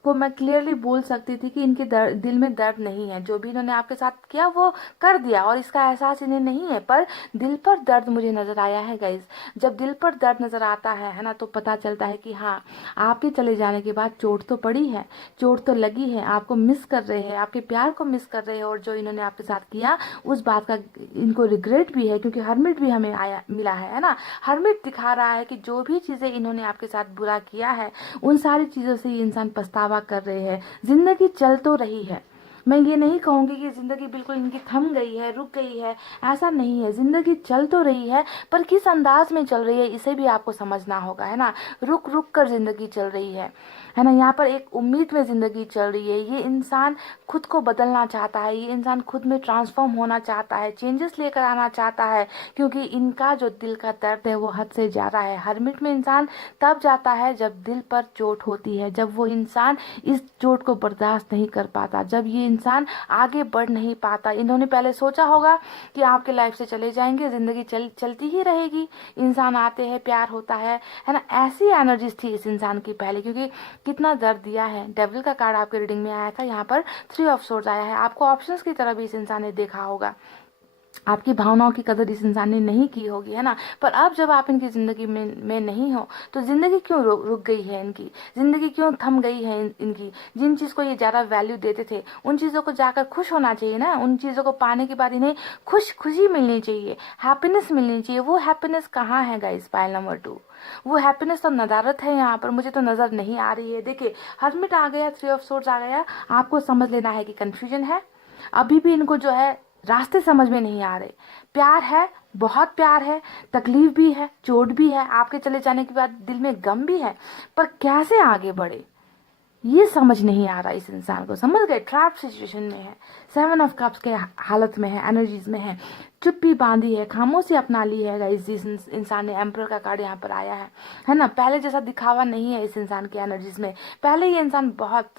को मैं क्लियरली बोल सकती थी कि इनके दिल में दर्द नहीं है, जो भी इन्होंने आपके साथ किया वो कर दिया और इसका एहसास इन्हें नहीं है, पर दिल पर दर्द मुझे नज़र आया है गाइज। जब दिल पर दर्द नज़र आता है ना, तो पता चलता है कि हाँ, आपके चले जाने के बाद चोट तो पड़ी है, चोट तो लगी है, आपको मिस कर रहे हैं, आपके प्यार को मिस कर रहे हैं, और जो इन्होंने आपके साथ किया उस बात का इनको रिग्रेट भी है, क्योंकि हर्मिट भी हमें आया मिला है ना। हर्मिट दिखा रहा है कि जो भी चीज़ें इन्होंने आपके साथ बुरा किया है उन सारी चीज़ों से ये इंसान पछतावा कर रहे हैं। जिंदगी चल तो रही है, मैं ये नहीं कहूँगी कि ज़िंदगी बिल्कुल इनकी थम गई है, रुक गई है, ऐसा नहीं है। ज़िंदगी चल तो रही है, पर किस अंदाज में चल रही है इसे भी आपको समझना होगा, है ना। रुक रुक कर ज़िंदगी चल रही है ना। यहाँ पर एक उम्मीद में ज़िंदगी चल रही है। ये इंसान खुद को बदलना चाहता है, ये इंसान खुद में ट्रांसफॉर्म होना चाहता है, चेंजेस लेकर आना चाहता है, क्योंकि इनका जो दिल का दर्द है वो हद से ज़्यादा है। हर्मिट में इंसान तब जाता है जब दिल पर चोट होती है, जब वो इंसान इस चोट को बर्दाश्त नहीं कर पाता, जब ये इंसान आगे बढ़ नहीं पाता। इन्होंने पहले सोचा होगा कि आपके लाइफ से चले जाएंगे, ज़िंदगी चलती ही रहेगी, इंसान आते हैं, प्यार होता है ना। ऐसी एनर्जीज थी इस इंसान की पहले, क्योंकि कितना दर्द दिया है। डेविल का कार्ड आपके रीडिंग में आया था, यहाँ पर थ्री ऑफ सोर्ड्स आया है। आपको ऑप्शंस की तरह भी इस इंसान ने देखा होगा, आपकी भावनाओं की कदर इस इंसान ने नहीं की होगी, है ना। पर अब जब आप इनकी ज़िंदगी में नहीं हो तो ज़िंदगी क्यों रुक गई है इनकी, ज़िंदगी क्यों थम गई है इनकी। जिन चीज़ को ये ज़्यादा वैल्यू देते थे उन चीज़ों को जाकर खुश होना चाहिए ना, उन चीज़ों को पाने के बाद इन्हें खुशी मिलनी चाहिए, हैप्पीनेस मिलनी चाहिए। वो हैप्पीनेस कहाँ है गाइस? पाइल नंबर 2, वो हैप्पीनेस तो नदारत है यहाँ पर, मुझे तो नज़र नहीं आ रही है। देखिए, हर्मिट आ गया, थ्री ऑफ सोर्ड्स आ गया। आपको समझ लेना है कि कन्फ्यूजन है, अभी भी इनको जो है रास्ते समझ में नहीं आ रहे। प्यार है, बहुत प्यार है, तकलीफ भी है, चोट भी है, आपके चले जाने के बाद दिल में गम भी है, पर कैसे आगे बढ़े ये समझ नहीं आ रहा इस इंसान को। समझ गए? ट्रैप सिचुएशन में है, 7 ऑफ कप्स के हालत में है, एनर्जीज में है, चुप्पी बांधी है, खामोशी अपना ली है गाइस। जिस इंसान ने एम्परर का कार्ड यहाँ पर आया है ना, पहले जैसा दिखावा नहीं है इस इंसान की एनर्जीज में। पहले ये इंसान बहुत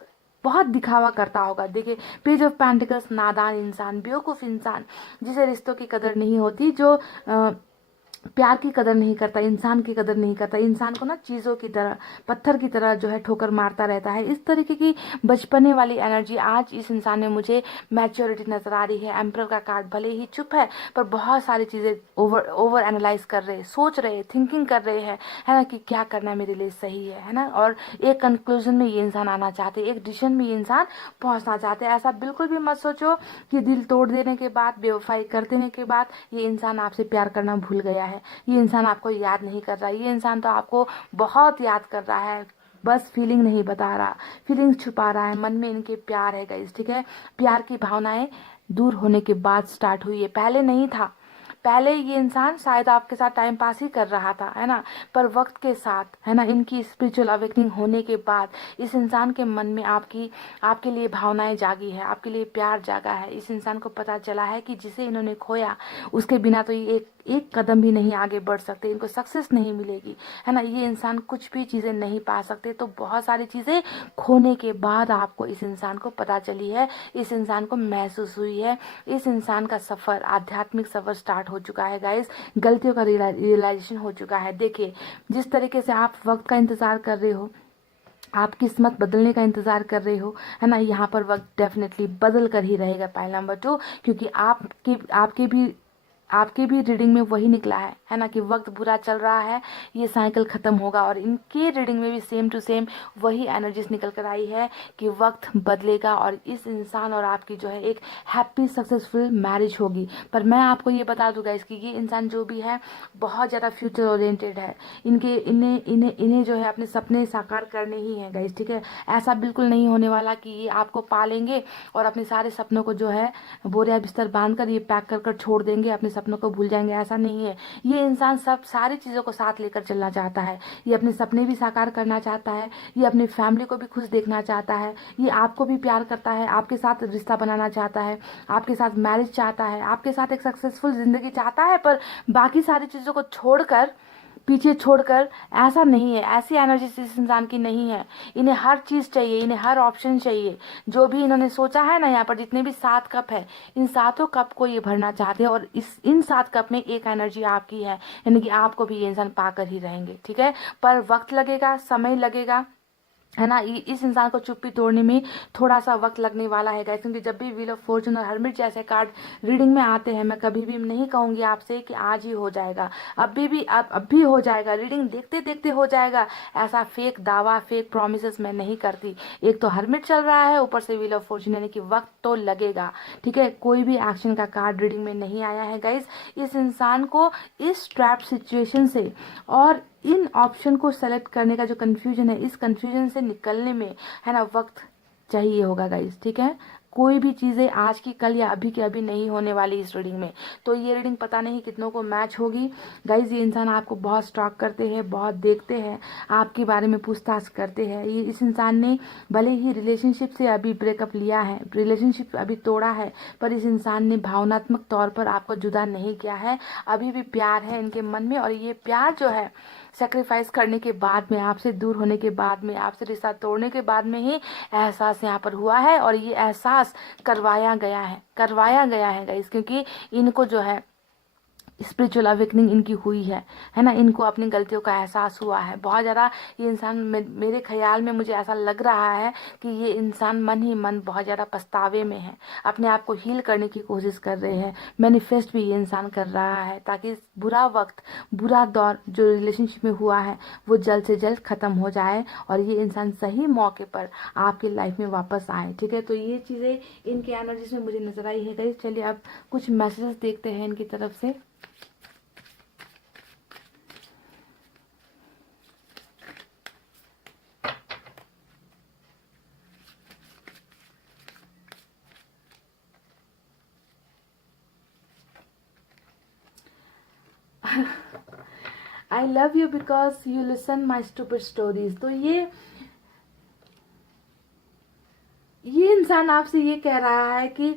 बहुत दिखावा करता होगा। देखिए, पेज ऑफ पेंटिकल्स, नादान इंसान, बेवकूफ़ इंसान, जिसे रिश्तों की कदर नहीं होती, जो प्यार की कदर नहीं करता, इंसान की कदर नहीं करता, इंसान को ना चीज़ों की तरह, पत्थर की तरह जो है ठोकर मारता रहता है। इस तरीके की बचपने वाली एनर्जी आज इस इंसान में मुझे मैच्योरिटी नज़र आ रही है। एम्परर का कार्ड भले ही चुप है, पर बहुत सारी चीज़ें ओवर एनालाइज कर रहे, सोच रहे, थिंकिंग कर रहे हैं, है ना, कि क्या करना मेरे लिए सही है ना। और एक कंक्लूजन में ये इंसान आना चाहते, एक डिसीजन में ये इंसान पहुंचना चाहते हैं। ऐसा बिल्कुल भी मत सोचो कि दिल तोड़ देने के बाद, बेवफाई कर देने के बाद ये इंसान आपसे प्यार करना भूल गया है, ये इंसान आपको याद नहीं कर रहा। ये इंसान तो आपको बहुत याद कर रहा है, बस फीलिंग नहीं बता रहा, फीलिंग्स छुपा रहा है। मन में इनके प्यार है गाइस, ठीक है। प्यार की भावनाएं दूर होने के बाद स्टार्ट हुई है, पहले नहीं था। पहले ये इंसान शायद आपके साथ टाइम पास ही कर रहा था, है ना, पर वक्त के साथ, है ना, इनकी स्पिरिचुअल अवेकनिंग होने के बाद इस इंसान के मन में आपके लिए भावनाएं जागी है, आपके लिए प्यार जागा है। इस इंसान को पता चला है कि जिसे इन्होंने खोया उसके बिना तो ये एक कदम भी नहीं आगे बढ़ सकते, इनको सक्सेस नहीं मिलेगी, है ना। ये इंसान कुछ भी चीज़ें नहीं पा सकते। तो बहुत सारी चीज़ें खोने के बाद आपको इस इंसान को पता चली है, इस इंसान को महसूस हुई है। इस इंसान का सफ़र, आध्यात्मिक सफ़र स्टार्ट हो चुका है गाइस, गलतियों का रियलाइजेशन हो चुका है। देखिए, जिस तरीके से आप वक्त का इंतज़ार कर रहे हो, आप किस्मत बदलने का इंतजार कर रहे हो, है ना, यहाँ पर वक्त डेफिनेटली बदल कर ही रहेगा पाइल नंबर 2, क्योंकि आपके भी रीडिंग में वही निकला है ना, कि वक्त बुरा चल रहा है, ये साइकिल खत्म होगा। और इनके रीडिंग में भी सेम टू सेम वही एनर्जीज निकल कर आई है कि वक्त बदलेगा और इस इंसान और आपकी जो है एक हैप्पी सक्सेसफुल मैरिज होगी। पर मैं आपको ये बता दूंगा इसकी, ये इंसान जो भी है बहुत ज़्यादा फ्यूचर ओरिएंटेड है। इन्हें जो है अपने सपने साकार करने ही है गाइस, ठीक है। ऐसा बिल्कुल नहीं होने वाला कि ये आपको पालेंगे और अपने सारे सपनों को जो है बोरिया बिस्तर बांध कर ये पैक कर छोड़ देंगे, अपने सपनों को भूल जाएंगे, ऐसा नहीं है। ये इंसान सारी चीज़ों को साथ लेकर चलना चाहता है। ये अपने सपने भी साकार करना चाहता है, ये अपनी फैमिली को भी खुश देखना चाहता है, ये आपको भी प्यार करता है, आपके साथ रिश्ता बनाना चाहता है, आपके साथ मैरिज चाहता है, आपके साथ एक सक्सेसफुल ज़िंदगी चाहता है, पर बाकी सारी चीज़ों को छोड़कर पीछे छोड़कर, ऐसा नहीं है, ऐसी एनर्जी इस इंसान की नहीं है। इन्हें हर चीज़ चाहिए, इन्हें हर ऑप्शन चाहिए। जो भी इन्होंने सोचा है ना, यहाँ पर जितने भी 7 कप है, इन 7 कप को ये भरना चाहते हैं, और इन 7 कप में एक एनर्जी आपकी है, यानी कि आपको भी ये इंसान पाकर ही रहेंगे, ठीक है। पर वक्त लगेगा, समय लगेगा, है ना। इस इंसान को चुप्पी तोड़ने में थोड़ा सा वक्त लगने वाला है गाइस, क्योंकि जब भी व्हील ऑफ फॉर्चून और हर्मिट जैसे कार्ड रीडिंग में आते हैं, मैं कभी भी नहीं कहूंगी आपसे कि आज ही हो जाएगा, अब भी हो जाएगा, रीडिंग देखते देखते हो जाएगा। ऐसा फेक दावा, फेक प्रोमिस मैं नहीं करती। एक तो हर्मिट चल रहा है, ऊपर से व्हील ऑफ फॉर्चून, यानी कि वक्त तो लगेगा, ठीक है। कोई भी एक्शन का कार्ड रीडिंग में नहीं आया है गाइस। इस इंसान को इस ट्रैप सिचुएशन से और इन ऑप्शन को सेलेक्ट करने का जो कंफ्यूजन है, इस कंफ्यूजन से निकलने में, है ना, वक्त चाहिए होगा गाइस, ठीक है। कोई भी चीज़ें आज की कल या अभी के अभी नहीं होने वाली इस रीडिंग में। तो ये रीडिंग पता नहीं कितनों को मैच होगी गाइज। ये इंसान आपको बहुत स्टॉक करते हैं, बहुत देखते हैं, आपके बारे में पूछताछ करते हैं। ये इस इंसान ने भले ही रिलेशनशिप से अभी ब्रेकअप लिया है, रिलेशनशिप अभी तोड़ा है, पर इस इंसान ने भावनात्मक तौर पर आपको जुदा नहीं किया है। अभी भी प्यार है इनके मन में, और ये प्यार जो है सेक्रीफाइस करने के बाद में, आपसे दूर होने के बाद में, आपसे रिश्ता तोड़ने के बाद में ही एहसास यहाँ पर हुआ है। और ये एहसास करवाया गया है गाइस, क्योंकि इनको जो है स्पिरिचुअल अवेकनिंग इनकी हुई है ना। इनको अपनी गलतियों का एहसास हुआ है बहुत ज़्यादा। ये इंसान मेरे ख्याल में मुझे ऐसा लग रहा है कि ये इंसान मन ही मन बहुत ज़्यादा पछतावे में है, अपने आप को हील करने की कोशिश कर रहे हैं। मैनिफेस्ट भी ये इंसान कर रहा है, ताकि बुरा वक्त, बुरा दौर जो रिलेशनशिप में हुआ है, वो जल्द से जल्द ख़त्म हो जाए, और ये इंसान सही मौके पर आपकी लाइफ में वापस आए, ठीक है। तो ये चीज़ें इनके एनर्जीज में मुझे नजर आई है गाइस। चलिए अब कुछ मैसेजेस देखते हैं इनकी तरफ से। आई love you because you listen my stupid stories. तो ये इंसान आपसे ये कह रहा है कि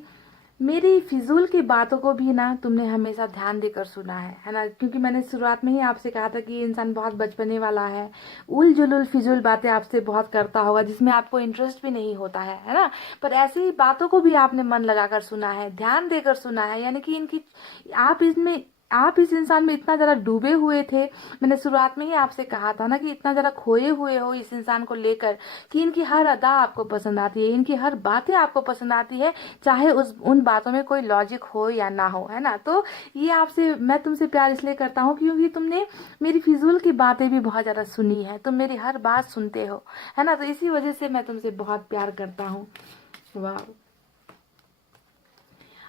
मेरी फिजूल की बातों को भी ना तुमने हमेशा ध्यान देकर सुना है ना। क्योंकि मैंने शुरुआत में ही आपसे कहा था कि ये इंसान बहुत बचपने वाला है, उल जुलुल फिजूल बातें आपसे बहुत करता होगा, जिसमें आपको इंटरेस्ट भी नहीं होता है ना। पर ऐसी बातों को भी आपने मन लगाकर सुना है, ध्यान देकर सुना है, यानी कि आप इस इंसान में इतना ज़्यादा डूबे हुए थे। मैंने शुरुआत में ही आपसे कहा था ना कि इतना ज़्यादा खोए हुए हो इस इंसान को लेकर कि इनकी हर अदा आपको पसंद आती है, इनकी हर बातें आपको पसंद आती है, चाहे उन बातों में कोई लॉजिक हो या ना हो, है ना। तो ये मैं तुमसे प्यार इसलिए करता हूँ क्योंकि तुमने मेरी फिजूल की बातें भी बहुत ज़्यादा सुनी है, तुम मेरी हर बात सुनते हो, है ना। तो इसी वजह से मैं तुमसे बहुत प्यार करता हूँ। वाह।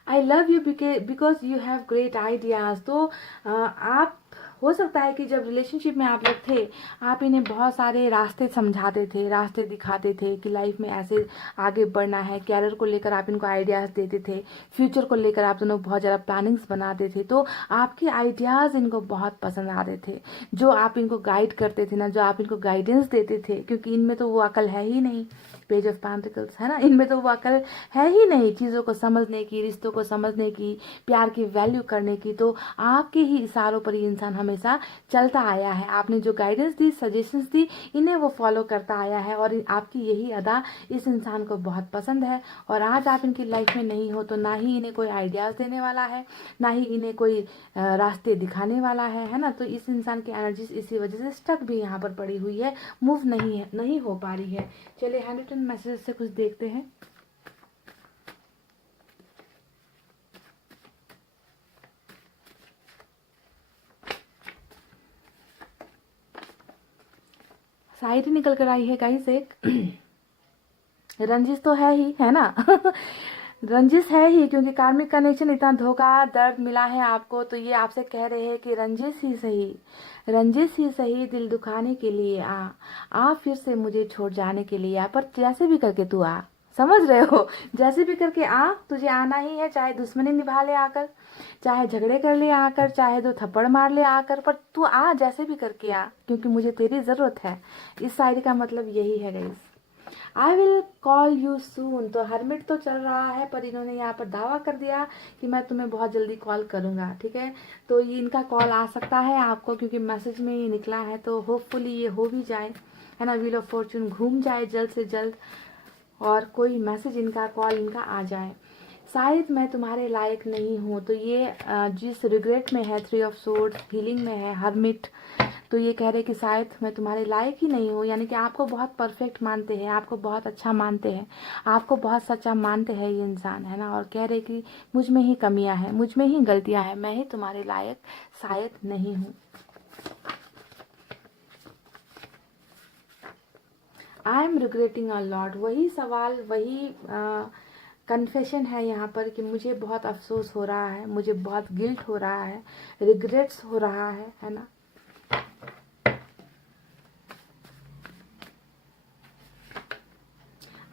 आई love you because you have great ideas. तो आप, हो सकता है कि जब रिलेशनशिप में आप लोग थे, आप इन्हें बहुत सारे रास्ते समझाते थे, रास्ते दिखाते थे कि लाइफ में ऐसे आगे बढ़ना है। कैरियर को लेकर आप इनको आइडियाज़ देते थे, फ्यूचर को लेकर आप दोनों बहुत ज़्यादा प्लानिंग्स बनाते थे। तो आपके आइडियाज़ इनको बहुत पसंद आते थे, जो आप इनको गाइड करते थे ना, जो आप इनको गाइडेंस देते थे, क्योंकि इनमें तो वो अकल है ही नहीं, पेज ऑफ पेंटिकल्स, है ना। इनमें तो वो अकल है ही नहीं चीज़ों को समझने की, रिश्तों को समझने की, प्यार की वैल्यू करने की। तो आपके ही इशारों पर ये इंसान हमेशा चलता आया है। आपने जो गाइडेंस दी, सजेशंस दी, इन्हें वो फॉलो करता आया है, और आपकी यही अदा इस इंसान को बहुत पसंद है। और आज आप इनकी लाइफ में नहीं हो तो ना ही इन्हें कोई आइडियाज़ देने वाला है, ना ही इन्हें कोई रास्ते दिखाने वाला है ना। तो इस इंसान की एनर्जीज इसी वजह से स्टक भी यहाँ पर पड़ी हुई है, मूव नहीं हो पा रही है। चलिए हैंड मैसेज से कुछ देखते हैं। शायरी निकल कर आई है गाइस एक। रंजिश तो है ही, है ना। रंजिश है ही, क्योंकि कार्मिक कनेक्शन, इतना धोखा दर्द मिला है आपको, तो ये आपसे कह रहे हैं कि रंजिश ही सही दिल दुखाने के लिए आ फिर से मुझे छोड़ जाने के लिए आ, पर जैसे भी करके तू आ, समझ रहे हो, जैसे भी करके आ, तुझे आना ही है, चाहे दुश्मनी निभा ले आकर, चाहे झगड़े कर ले आकर, चाहे 2 थप्पड़ मार ले आकर, पर तू आ, जैसे भी करके आ, क्योंकि मुझे तेरी जरूरत है। इस शायरी का मतलब यही है guys. I will call you soon. तो हरमिट तो चल रहा है, पर इन्होंने यहाँ पर दावा कर दिया कि मैं तुम्हें बहुत जल्दी कॉल करूँगा, ठीक है। तो ये इनका कॉल आ सकता है आपको, क्योंकि मैसेज में ये निकला है, तो होपफुली ये हो भी जाए, है ना। व्हील ऑफ फॉर्चून घूम जाए जल्द से जल्द, और कोई मैसेज इनका, कॉल इनका आ जाए। शायद मैं तुम्हारे लायक नहीं हूँ, तो ये जिस रिग्रेट में है, 3 ऑफ सोर्ड्स, हीलिंग में है, हरमिट, तो ये कह रहे कि शायद मैं तुम्हारे लायक ही नहीं हूँ, यानी कि आपको बहुत परफेक्ट मानते हैं, आपको बहुत अच्छा मानते हैं, आपको बहुत सच्चा मानते हैं ये इंसान, है ना। और कह रहे कि मुझ में ही कमियां हैं, मुझ में ही गलतियां हैं, मैं ही तुम्हारे लायक शायद नहीं हूँ। I am regretting a lot, वही सवाल, वही कन्फेशन है यहाँ पर कि मुझे बहुत अफसोस हो रहा है, मुझे बहुत गिल्ट हो रहा है, रिग्रेट्स हो रहा है ना।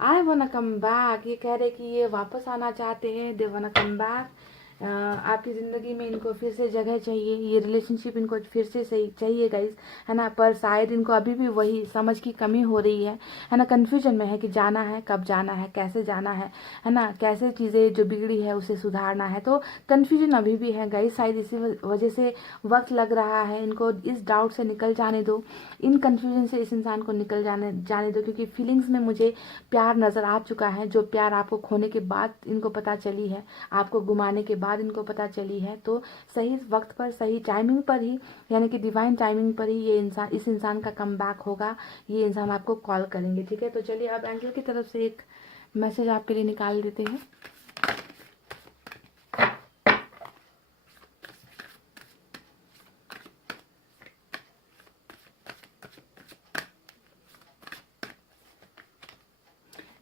आई wanna कम बैक, ये कह रहे कि ये वापस आना चाहते हैं, दे wanna कम बैक। आपकी ज़िंदगी में इनको फिर से जगह चाहिए, ये रिलेशनशिप इनको फिर से सही चाहिए गाइस, है ना। पर शायद इनको अभी भी वही समझ की कमी हो रही है ना। कन्फ्यूजन में है कि जाना है, कब जाना है, कैसे जाना है ना, कैसे चीज़ें जो बिगड़ी है उसे सुधारना है। तो कन्फ्यूजन अभी भी है गाइस, शायद इसी वजह से वक्त लग रहा है इनको। इस डाउट से निकल जाने दो, इन कन्फ्यूजन से इस इंसान को निकल जाने दो, क्योंकि फीलिंग्स में मुझे प्यार नज़र आ चुका है, जो प्यार आपको खोने के बाद इनको पता चली है, आपको गुमाने के बाद इनको पता चली है। तो सही वक्त पर, सही टाइमिंग पर ही, यानी कि डिवाइन टाइमिंग पर ही ये इंसान, इस इंसान का कम बैक होगा, ये इंसान आपको कॉल करेंगे, ठीक है। तो चलिए अब एंजल की तरफ से एक मैसेज आपके लिए निकाल देते हैं।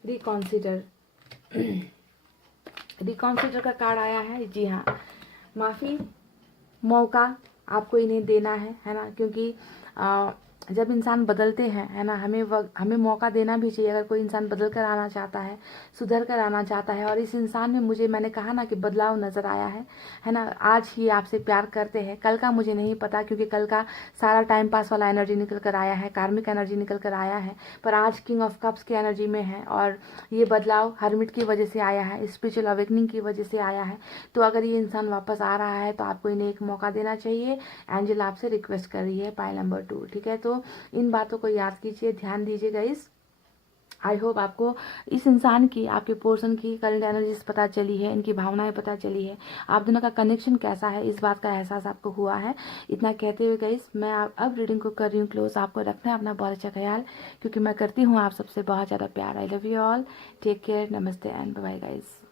रिकॉन्सिडर, रिकॉन्सिडर का कार्ड आया है। जी हाँ, माफ़ी, मौका आपको इन्हें देना है ना, क्योंकि जब इंसान बदलते हैं, है ना, हमें मौका देना भी चाहिए। अगर कोई इंसान बदल कर आना चाहता है, सुधर कर आना चाहता है, और इस इंसान में मुझे, मैंने कहा ना कि बदलाव नज़र आया है ना। आज ही आपसे प्यार करते हैं, कल का मुझे नहीं पता, क्योंकि कल का सारा टाइम पास वाला एनर्जी निकल कर आया है, कार्मिक एनर्जी निकल कर आया है, पर आज किंग ऑफ कप्स की एनर्जी में है, और ये बदलाव हरमिट की वजह से आया है, स्पिरिचुअल अवेकनिंग की वजह से आया है। तो अगर ये इंसान वापस आ रहा है तो आपको इन्हें एक मौका देना चाहिए। एंजल आपसे रिक्वेस्ट कर रही है, पाइल नंबर 2, ठीक है। तो इन बातों को याद कीजिए, ध्यान दीजिए गाइस। आई होप आपको इस इंसान की, आपके पोर्सन की करंट एनर्जीज पता चली है, इनकी भावनाएं पता चली है, आप दोनों का कनेक्शन कैसा है, इस बात का एहसास आपको हुआ है। इतना कहते हुए गाइस, मैं अब रीडिंग को कर रही हूँ क्लोज। आपको रखना है अपना बहुत अच्छा ख्याल, क्योंकि मैं करती हूँ आप सबसे बहुत ज़्यादा प्यार। I love you all, take care, नमस्ते एंड बाय गाइस।